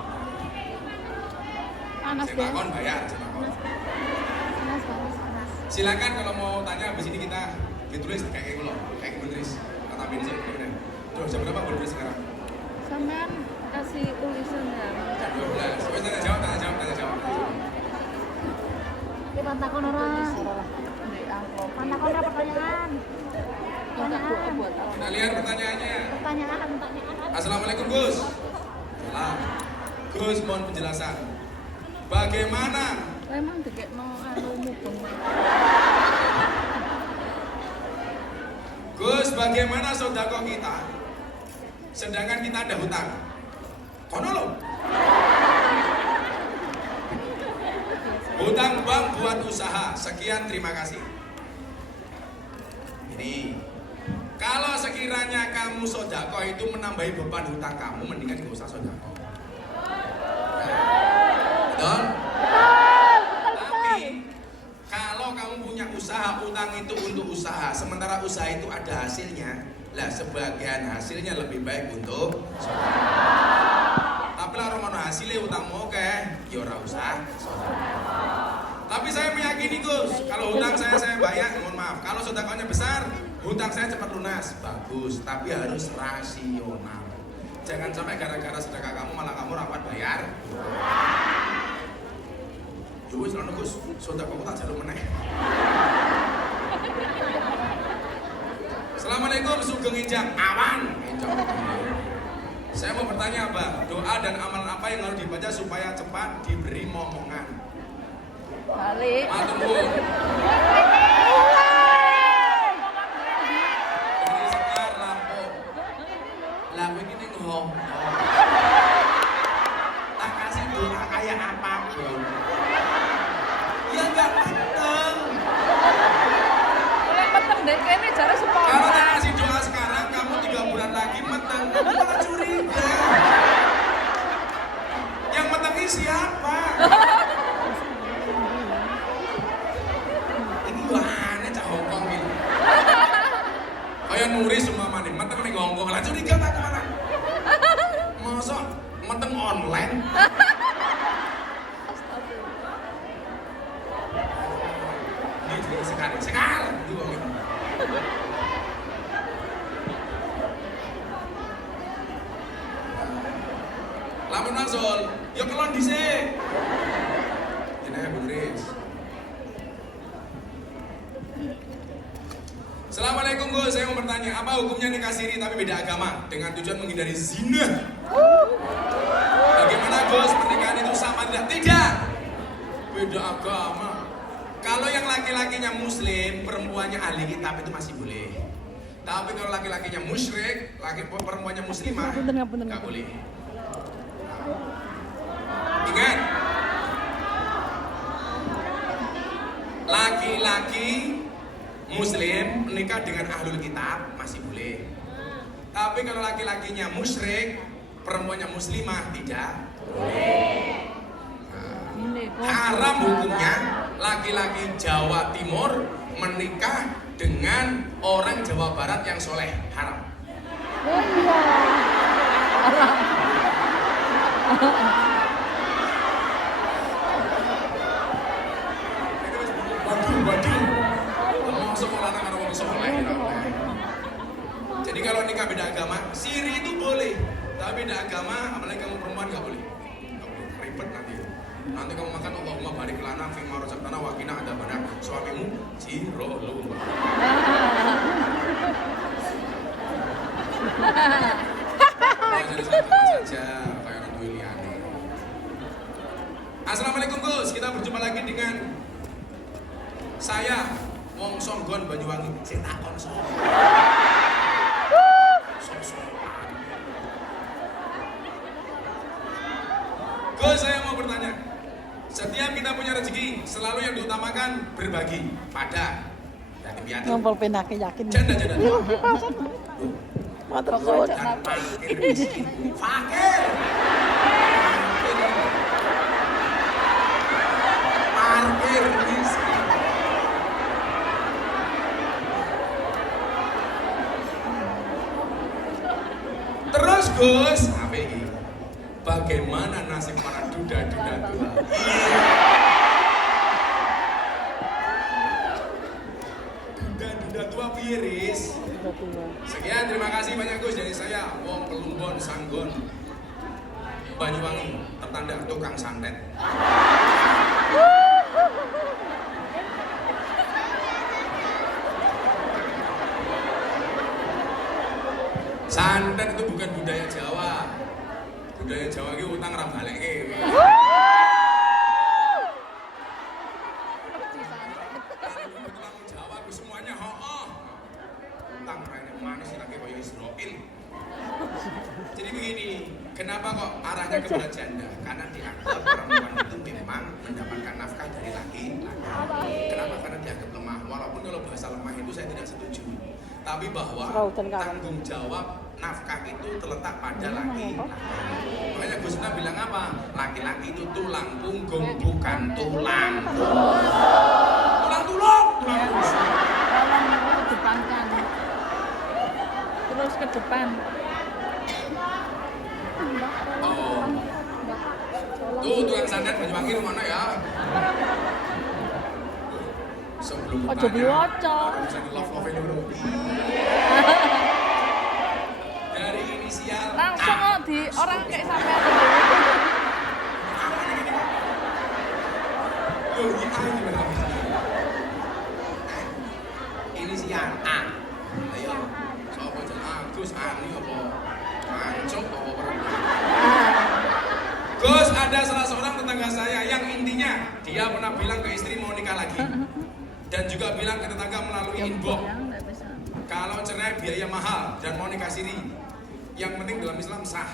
Panas Saya deh. takon bayar, saya takon. Panas, panas, panas. Silakan kalau mau tanya habis ini kita ditulis kayak gitu loh, kayak Bu Nuris. Kata bini saya gimana? Terus jam berapa Bu Nuris sekarang? Sampean kasih tulisan ya. Jam 12. Wes tanya jawab, tanya jawab, tanya jawab. Ini pantakon orang. Di amplop. Pantakon orang pertanyaan. Enggak buat buat apa. Kita lihat pertanyaannya. Pertanyaan. Assalamualaikum Gus. Salam. Gus, mohon penjelasan. Bagaimana Emang dikekno anu mubeng. Gus, bagaimana sodako kita sedangkan kita ada hutang? Kono lo. Hutang bank buat usaha. Sekian, terima kasih. Ini kalau sekiranya kamu sodako itu menambahi beban hutang kamu, mendingan gak usah sodako. Betul? Tapi kalau kamu punya usaha, utang itu untuk usaha, sementara usaha itu ada hasilnya, lah sebagian hasilnya lebih baik untuk sedekah. Tapi lah romono hasilnya utangmu oke, ya ora usah sedekah. Tapi saya meyakini kayak gini Gus, kalau hutang saya bayar, mohon maaf. Kalau sedekahnya besar, hutang saya cepat lunas, bagus. Tapi harus rasional. Jangan sampai gara-gara sedekah kamu malah kamu rapat bayar. Wis lho Gus, sedekahku tak jaluk meneh. Assalamualaikum Sugeng Injang, aman. Saya mau bertanya Abah, doa dan amalan apa yang harus dibaca supaya cepat diberi momongan? Balik. Matur nuwun. Beri sekar lampu. Lah kowe iki ning ngomong. Tak kasih doa kayak apapun. Ya enggak penting. Oleh peteng deh kene jare Kalau spontan. tak kasih doa sekarang, kamu 3 bulan lagi meteng, kamu malah curiga. Yang metengi siapa? Ini aneh cah Hongkong ini. Kayak Nuri semua maning, meteng ning Hongkong, lah curiga tak kemana? Masa meteng online? Ini sekar, dua gitu. Lamun Nazol, ya kelon dhisik. Ini Bu Riz. Assalamualaikum Gus, saya mau bertanya, apa hukumnya nikah siri tapi beda agama dengan tujuan menghindari zina? Bagaimana Gus, pernikahan itu sama tidak? Tidak. Beda agama. Kalau yang laki-lakinya muslim, perempuannya ahli kitab itu masih boleh. Tapi kalau laki-lakinya musyrik, perempuannya muslimah, nggak boleh. Ingat, laki-laki muslim menikah dengan ahlul kitab masih boleh. Tapi kalau laki-lakinya musyrik, perempuannya muslimah tidak boleh. Haram hukumnya laki-laki Jawa Timur menikah dengan orang Jawa Barat yang soleh, haram. Waduh. Masuk lanang karo wong soleh. Jadi kalau nikah beda agama, siri itu boleh. Tapi beda agama, apalagi kamu perempuan nggak boleh. Nggak boleh, ribet nanti. Nanti kamu makan Allahumma barik lana fi ma razaqtana wa qina adzabannar. Suamimu jiro lu. Jadi saja kayak orang tua liane. Assalamualaikum Gus, kita berjumpa lagi dengan saya Wong Songgon Banyuwangi. Sing takon sapa? Gus, saya mau bertanya. Setiap kita punya rezeki, selalu yang diutamakan berbagi pada yatim piatu. Ngompol penake yakin. Janda. Matur suwun. Dan fakir miskin. Fakir. Parkir miskin. Terus Gus, apa ini? Bagaimana nasib para duda-duda tua? Duda-duda tua piris. Sekian, terima kasih banyak Gus dari saya, Wong Pelumbon Sanggon Banyuwangi, tertanda tukang santet. Santet itu bukan budaya Jawa. Budaya Jawa itu utang ra balekke. Utang Jawa itu semuanya hooh. Utang rene manis lagi kaya Israil. Jadi begini, kenapa kok arahnya kepada janda? Karena dianggap perempuan itu memang mendapatkan nafkah dari laki-laki. Kenapa? Karena dianggap lemah. Walaupun kalau bahasa lemah itu saya tidak setuju. Tapi bahwa tanggung jawab nafkah itu terletak pada laki-laki. Makanya Gus Miftah bilang apa? Laki-laki itu tulang punggung, bukan tulang. Tulang-tulung. Tolong kedepankan. Terus ke depan. Oh. Tuh tukang santet Banyuwangi rumahnya ya. Sebelum Ojo bertanya, diwaca. urusan love dulu. Dari inisial Langsung A. kok di orang kayak sampean. Loh, ini A gimana? Inisial A. Ayo, sopo jeneng Agus, Ani apa? Ancuk apa perempuan? Gus, ada salah seorang tetangga saya yang intinya dia pernah bilang ke istri mau nikah lagi. Dan juga bilang ke tetangga melalui inbox. Kalau cerai biaya mahal dan mau nikah siri. Yang penting dalam Islam sah.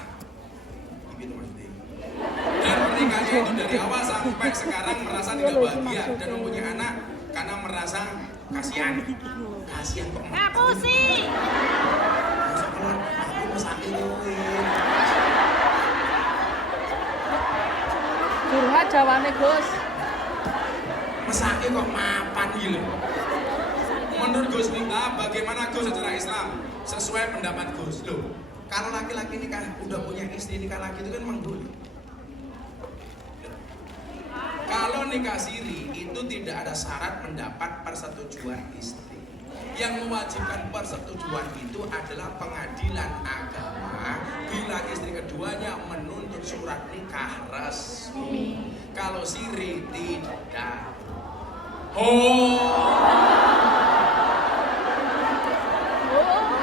Gitu maksudnya. Dan pernikahannya itu dari awal sampai sekarang merasa tidak bahagia dan mempunyai anak karena merasa kasihan. Kasihan kok. Aku sih. Masa keluar, aku mesake kowe. Curhat jawane Gus. Mesake kok mapan gitu. Menurut Gus Miftah, bagaimana Gus secara Islam? Sesuai pendapat Gus. Loh, kalau laki-laki nikah udah punya istri nikah lagi itu kan memang boleh. Kalau nikah siri itu tidak ada syarat mendapat persetujuan istri. Yang mewajibkan persetujuan itu adalah pengadilan agama bila istri keduanya menuntut surat nikah resmi. Kalau siri tidak.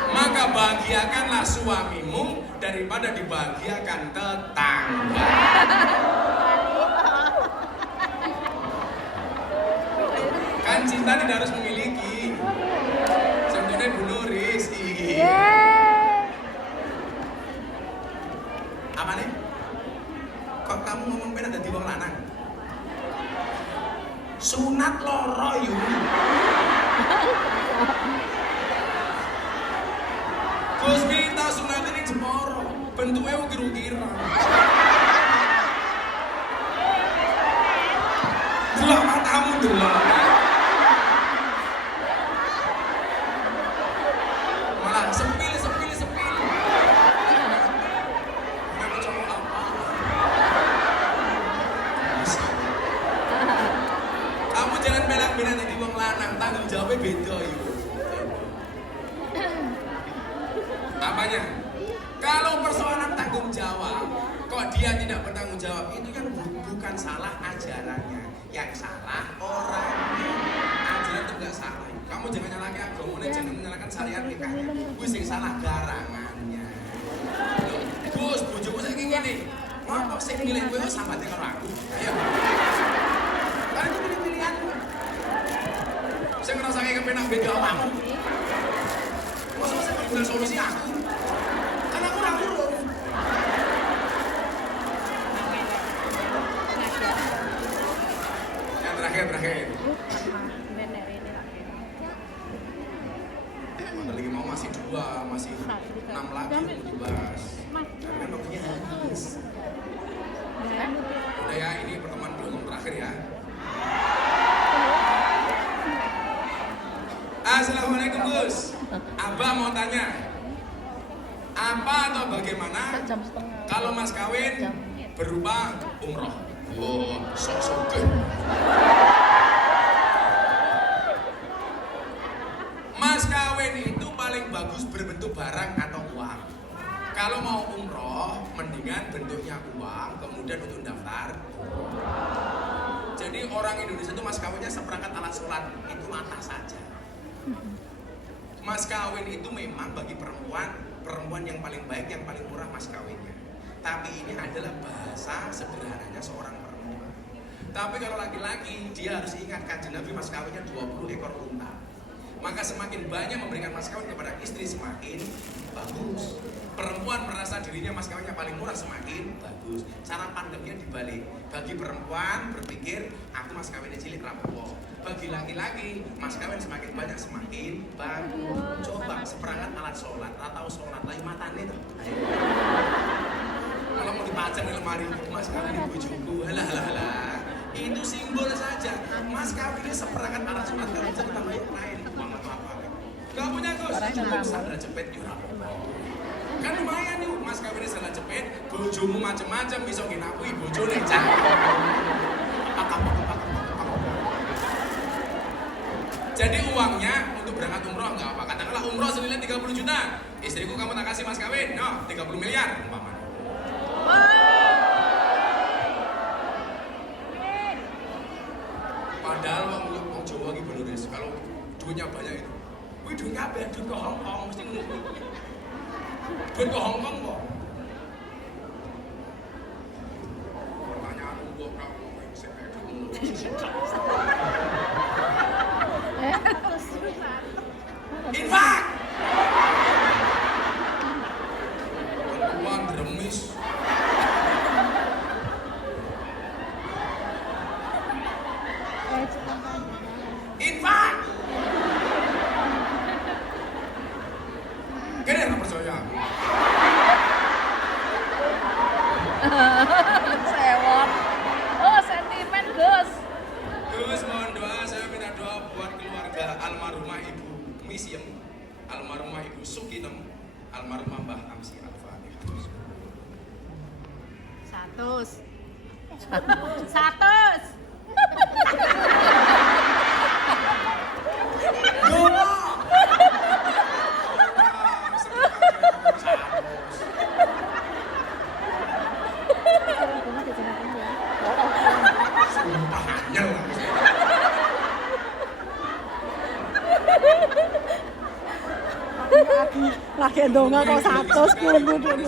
Maka bahagiakanlah suamimu daripada dibahagiakan tetangga. Kan cinta tidak harus memiliki. Contohnya Bu Nuris. Apa nih? Kok kamu ngomong pengen ada di wong lanang? Sunat loro yuk. Gus minta sunat ini Jeporo, bentuknya ukir-ukiran. Delok matamu delok. Malah sepil. Kamu coba apa? Kamu jangan belak-belak jadi wong lanang, tanggung jawabnya beda yuk. Apanya? Kalau persoalan tanggung jawab, kok dia tidak bertanggung jawab, itu kan bukan salah ajarannya, yang salah orangnya. Ajaran itu nggak salah. Kamu jangan nyalakan agamanya, jangan menyalahkan syariat nikahnya. Gus yang salah garangannya. Gus, bojoku saya gini. Wah, kok saya milih gue sahabatnya karo aku. Ayo. Karena itu pilih-pilihanmu. Saya ngerasa kayak kepenak beda awakmu. Masa saya mengambil solusi aku? Karena aku urut. Yang terakhir. Ada lagi mau masih 2, masih 6 lagi yang mau dibahas. Tapi kan waktunya habis. Udah ya, ini pertemuan yang terakhir ya. Assalamualaikum Gus. Abah mau tanya, apa atau bagaimana kalau mas kawin berupa umroh? Oh, sok-sok. Mas kawin itu paling bagus berbentuk barang atau uang. Kalau mau umroh, mendingan bentuknya uang, kemudian untuk daftar. Jadi orang Indonesia itu mas kawinnya seperangkat alat sholat, itu mata saja. Mas kawin itu memang bagi perempuan yang paling baik, yang paling murah mas kawinnya. Tapi ini adalah bahasa sederhananya seorang perempuan. Tapi kalau laki-laki, dia harus ingat kanjeng Nabi mas kawinnya 20 ekor unta. Maka semakin banyak memberikan mas kawin kepada istri semakin bagus. Perempuan merasa dirinya mas kawinnya paling murah semakin bagus. Cara pandangnya dibalik. Bagi perempuan berpikir aku mas kawinnya cilik rapopo. Bagi laki-laki mas kawin semakin banyak semakin bagus. Coba seperangkat alat sholat atau sholat lagi matanya tuh. Kalau mau dipajang di lemari mas kawin ibu juku, halah. Itu simbol saja. Mas kawinnya seperangkat alat sholat kan bisa ditambah yang lain. Uang atau apa? Gak punya Gus. Cukup sandal jepit ya rapopo. Kan lumayan nih mas kawinnya sandal jepit. Bojomu macem-macem bisa nginakui bojone cak. Jadi uangnya untuk berangkat umroh nggak apa. Katakanlah umroh senilai 30 juta. Istriku kamu tak kasih mas kawin, no, 30 miliar umpamanya. Padahal wong Jawa iki bener wis kalau duitnya banyak itu. Kuwi duit kabeh duit ke Hong Kong mesti ngono. Duit ke Hong Kong kok. Pertanyaan kok ora ngomong sing kayak gitu. Infak. Bantuan dremis. Infak. Kene ora percaya. Sewot. Oh, sentimen, Gus. Gus, mohon doa, saya minta doa buat keluarga almarhumah Ibu Misiem, almarhumah Ibu Sukinem, almarhumah Mbah Amsi Al-Fatihah. 100. Sumpah anyel. Lagi ndonga kok 100 kuwi. Orang-orang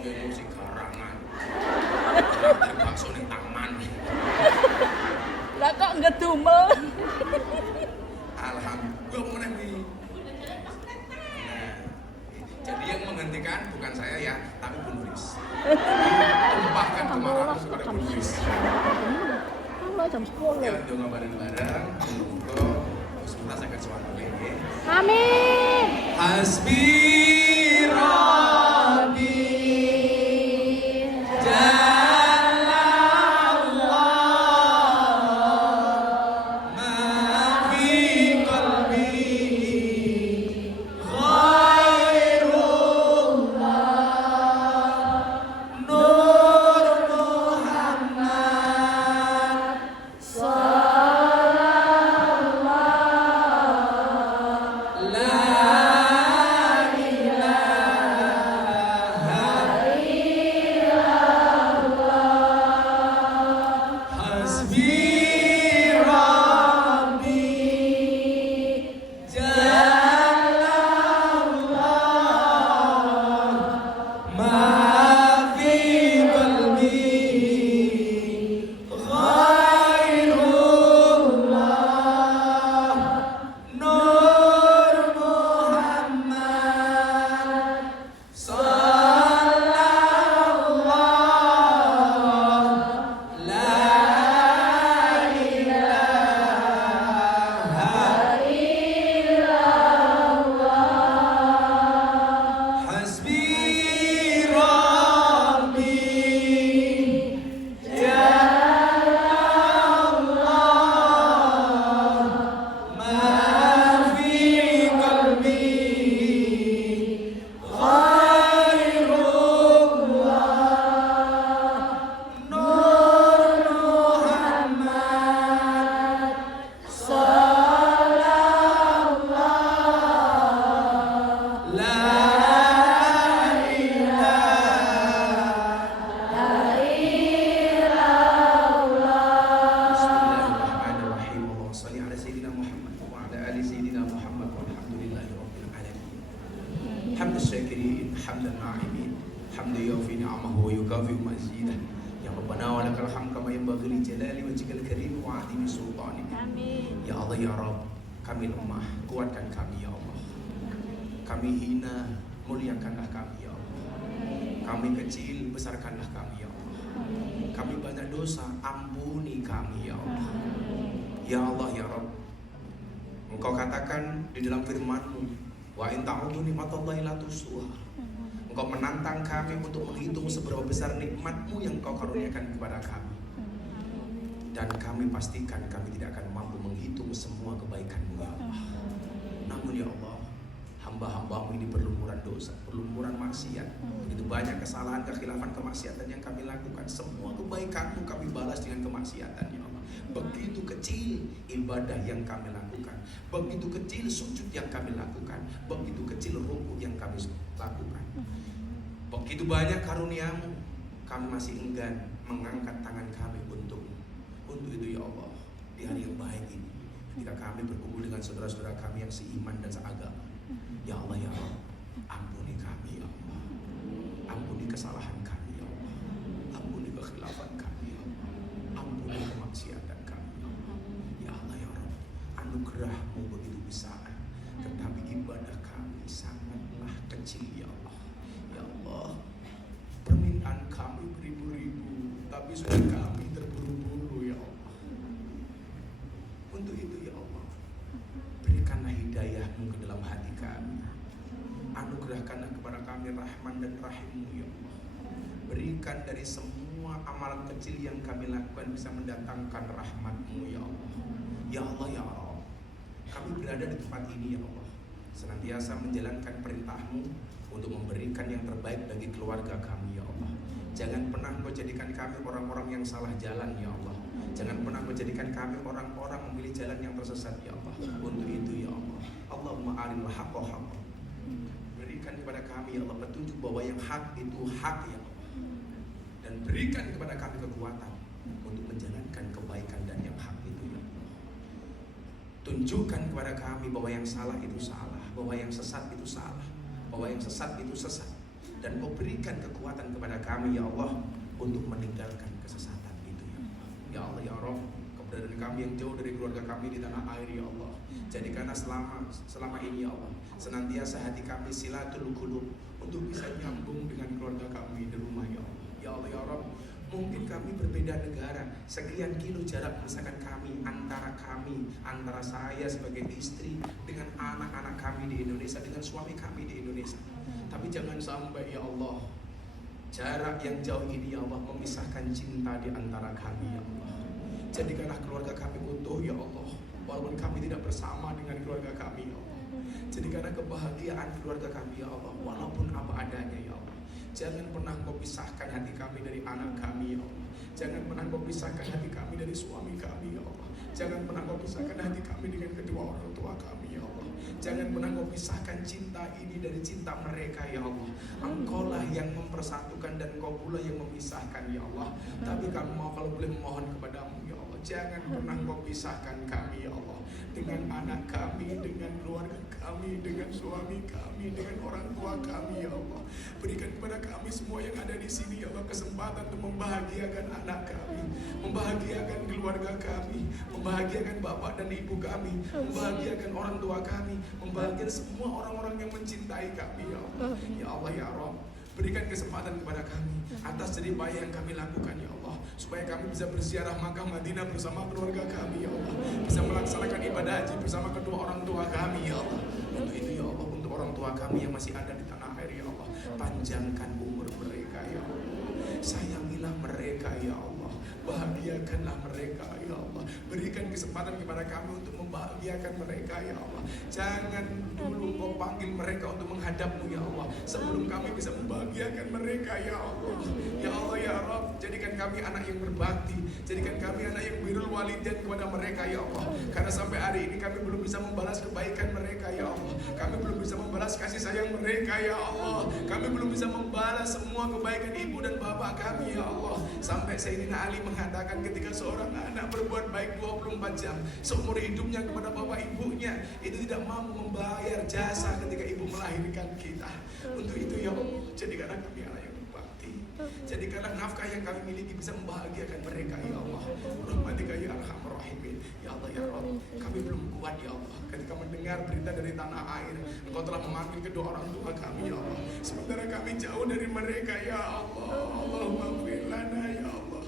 kayak musik garangan. Bakso ning taman. Lah kok ngedumel? Alhamdulillah. Gua mau nih. Nah, jadi yang menghentikan bukan saya ya, tapi Bu Nuris. Tumpahkan kemarahan kepada Bu Nuris. Kalau jam 10. Ya, donga bareng-bareng. Muga sebentar saya akan suara lagi. Amin. Hasbi Rabbi Jalla Allah ma fi qalbi ghairullah Nur Muhammad حمد الشاكرين حمد الناعمين حمد يوفي نعمه ويكافئ مزيده يا ربنا ولك الحمد كما ينبغي لجلال وجهك الكريم وعظيم سلطانك يا الله يا رب kami lemah kuatkan kami ya Allah kami hina muliakanlah kami ya Allah kami kecil besarkanlah kami ya Allah kami banyak dosa ampuni kami ya Allah ya Allah ya Rabb Engkau katakan di dalam firman-Mu wa in ta'udu nikmatallahi la tuhsuha. Engkau menantang kami untuk menghitung seberapa besar nikmat-Mu yang Engkau karuniakan kepada kami. Dan kami pastikan kami tidak akan mampu menghitung semua kebaikan-Mu ya Allah. Namun ya Allah, hamba-hamba-Mu ini berlumuran dosa, berlumuran maksiat. Begitu banyak kesalahan, kekhilafan, kemaksiatan yang kami lakukan. Semua kebaikan-Mu kami balas dengan kemaksiatan ya Allah. Begitu kecil ibadah yang kami lakukan, begitu kecil sujud yang kami lakukan, begitu kecil rukuk yang kami lakukan. Begitu banyak karunia-Mu, kami masih enggan mengangkat tangan kami untukmu. Untuk itu ya Allah, di hari yang baik ini, ketika kami berkumpul dengan saudara-saudara kami yang seiman dan seagama, ya Allah ya Allah, ampuni kami ya Allah, ampuni kesalahan kami ya Allah, ampuni kekhilafan kami ya Allah, ampuni kemaksiatan kami ya Allah. Ya Allah ya Allah, anugerah-Mu begitu besar, tetapi ibadah kami sangatlah kecil ya Allah. Ya Allah, permintaan kami beribu-ribu, tapi sudah kami terburu-buru ya Allah. Untuk itu ya Allah, berikanlah hidayah-Mu ke dalam hati kami, anugerahkanlah kepada kami rahman dan rahim-Mu ya Allah. Berikan dari semua amalan kecil yang kami lakukan bisa mendatangkan rahmat-Mu ya Allah. Ya Allah ya Allah, kami berada di tempat ini ya Allah, senantiasa menjalankan perintah-Mu untuk memberikan yang terbaik bagi keluarga kami ya Allah. Jangan pernah Kau jadikan kami orang-orang yang salah jalan ya Allah. Jangan pernah Kau jadikan kami orang-orang memilih jalan yang tersesat ya Allah. Untuk itu ya Allah, Allahumma arinal haqqa haqqa, berikan kepada kami ya Allah petunjuk bahwa yang hak itu hak ya Allah, dan berikan kepada kami kekuatan untuk menjalankan kebaikan dan yang hak itu ya Allah. Tunjukkan kepada kami bahwa yang salah itu salah, bahwa yang sesat itu salah, bahwa yang sesat itu sesat, dan Kau berikan kekuatan kepada kami ya Allah untuk meninggalkan kesesatan itu ya Allah. Ya Allah ya Rabb, keberadaan kami yang jauh dari keluarga kami di tanah air ya Allah, jadikanlah selama ini ya Allah senantiasa hati kami silatul qulub untuk bisa nyambung dengan keluarga kami di rumah ya Allah. Ya Allah ya Rabb, mungkin kami berbeda negara, sekian kilo jarak misalkan antara saya sebagai istri dengan anak-anak kami di Indonesia, dengan suami kami di Indonesia. Tapi jangan sampai ya Allah, jarak yang jauh ini ya Allah memisahkan cinta di antara kami ya Allah. Jadikanlah keluarga kami utuh ya Allah, walaupun kami tidak bersama dengan keluarga kami ya Allah. Jadikanlah kebahagiaan keluarga kami ya Allah, walaupun apa adanya ya Allah. Jangan pernah Kau pisahkan hati kami dari anak kami ya Allah. Jangan pernah Kau pisahkan hati kami dari suami kami ya Allah. Jangan pernah Kau pisahkan hati kami dengan kedua orang tua kami ya Allah. Jangan pernah Kau pisahkan cinta ini dari cinta mereka ya Allah. Engkaulah yang mempersatukan dan Kau pula yang memisahkan ya Allah. Tapi kami mau kalau boleh mohon kepadamu ya Allah, jangan pernah Kau pisahkan kami ya Allah dengan anak kami, dengan keluarga kami, dengan suami kami, dengan orang tua kami ya Allah. Berikan kepada kami semua yang ada di sini ya Allah kesempatan untuk membahagiakan anak kami, membahagiakan keluarga kami, membahagiakan bapak dan ibu kami, membahagiakan orang tua kami, membahagiakan semua orang-orang yang mencintai kami ya Allah. Ya Allah ya Rabb, berikan kesempatan kepada kami atas jerih payah yang kami lakukan ya Allah, supaya kami bisa berziarah Makkah Madinah bersama keluarga kami ya Allah, bisa melaksanakan ibadah haji bersama kedua orang tua kami ya Allah. Untuk itu ya Allah, untuk orang tua kami yang masih ada di tanah air ya Allah, panjangkan umur mereka ya Allah, sayangilah mereka ya Allah, bahagiakanlah mereka ya Allah. Berikan kesempatan kepada kami untuk membahagiakan mereka ya Allah. Jangan dulu Kau panggil mereka untuk menghadap-Mu ya Allah sebelum kami bisa membahagiakan mereka ya Allah. Ya Allah ya Rabb, jadikan kami anak yang berbakti, jadikan kami anak yang birrul walidain kepada mereka ya Allah. Karena sampai hari ini kami belum bisa membalas kebaikan mereka ya Allah. Kami belum bisa membalas kasih sayang mereka ya Allah. Kami belum bisa membalas semua kebaikan ibu dan bapak kami ya Allah. Sampai Sayyidina Ali mengatakan ketika seorang anak berbuat baik 24 jam seumur hidupnya kepada bapak ibunya, itu tidak mampu membayar jasa ketika ibu melahirkan kita. Untuk itu ya Allah, jadikanlah kami anak yang berbakti, jadikanlah nafkah yang kami miliki bisa membahagiakan mereka ya Allah. Rahmatika ya arhamar rahimin. Ya Allah ya Rabb, kami belum kuat ya Allah ketika mendengar berita dari tanah air Engkau telah memanggil kedua orang tua kami ya Allah, sementara kami jauh dari mereka ya Allah. Allahumma ighfir lana ya Allah,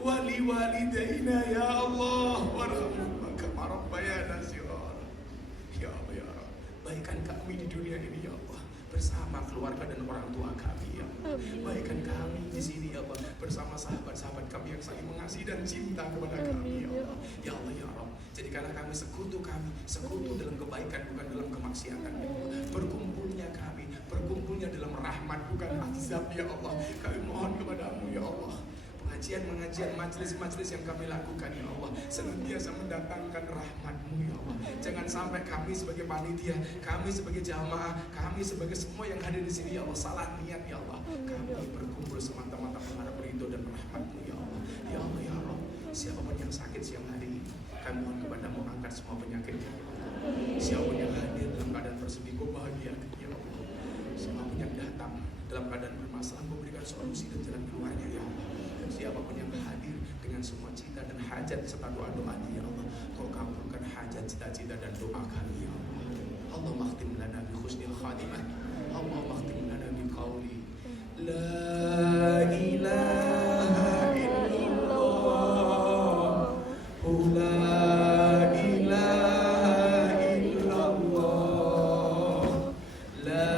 wali walidaina ya Allah, warhamhuma kama rabbayana shighara. Ya Allah ya Rabb, baikan kami di dunia ini ya Allah bersama keluarga dan orang tua kami ya Allah. Baikan kami di sini ya Allah bersama sahabat-sahabat kami yang saling mengasihi dan cinta kepada kami ya Allah. Ya Allah ya Rabb, jadikanlah kami sekutu dalam kebaikan bukan dalam kemaksiatan ya Allah. Berkumpulnya dalam rahmat bukan azab ya Allah. Kami mohon kepadamu ya Allah, pengajian, majelis-majelis yang kami lakukan ya Allah senantiasa mendatangkan rahmat-Mu ya Allah. Jangan sampai kami sebagai panitia, kami sebagai jamaah, kami sebagai semua yang hadir di sini ya Allah salah niat ya Allah. Kami berkumpul semata-mata mengharap ridho dan rahmat-Mu ya Allah. Ya Allah ya Allah, siapapun yang sakit siang hari ini, kami mohon kepada-Mu angkat semua penyakitnya ya Allah. Siapapun yang hadir dalam keadaan bersedih, Kau bahagiakan ya Allah. Siapapun yang datang dalam keadaan bermasalah, Kau berikan solusi dan jalan keluarnya ya Allah. Dan siapapun yang hadir dengan semua cita dan hajat serta doa-doanya ya Allah, Kau kabulkan hajat, cita-cita dan doa kami ya Allah. Allahumma khtim lana bi husnil khatimah. Allahumma khtim lana bi qawli la ilaha illallah. La ilaha illallah. La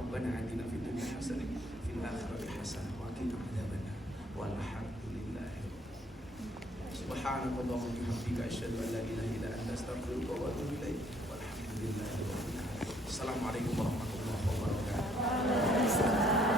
Rabbana atina fid dunya hasanah fil akhirati hasanah wa qina adzabannar walhamdulillahi subhanakallahumma wa bihamdika asyhadu an la ilaha illa anta astaghfiruka wa atubu ilaik walhamdulillahi rabbil alamin. Assalamualaikum warahmatullahi wabarakatuh.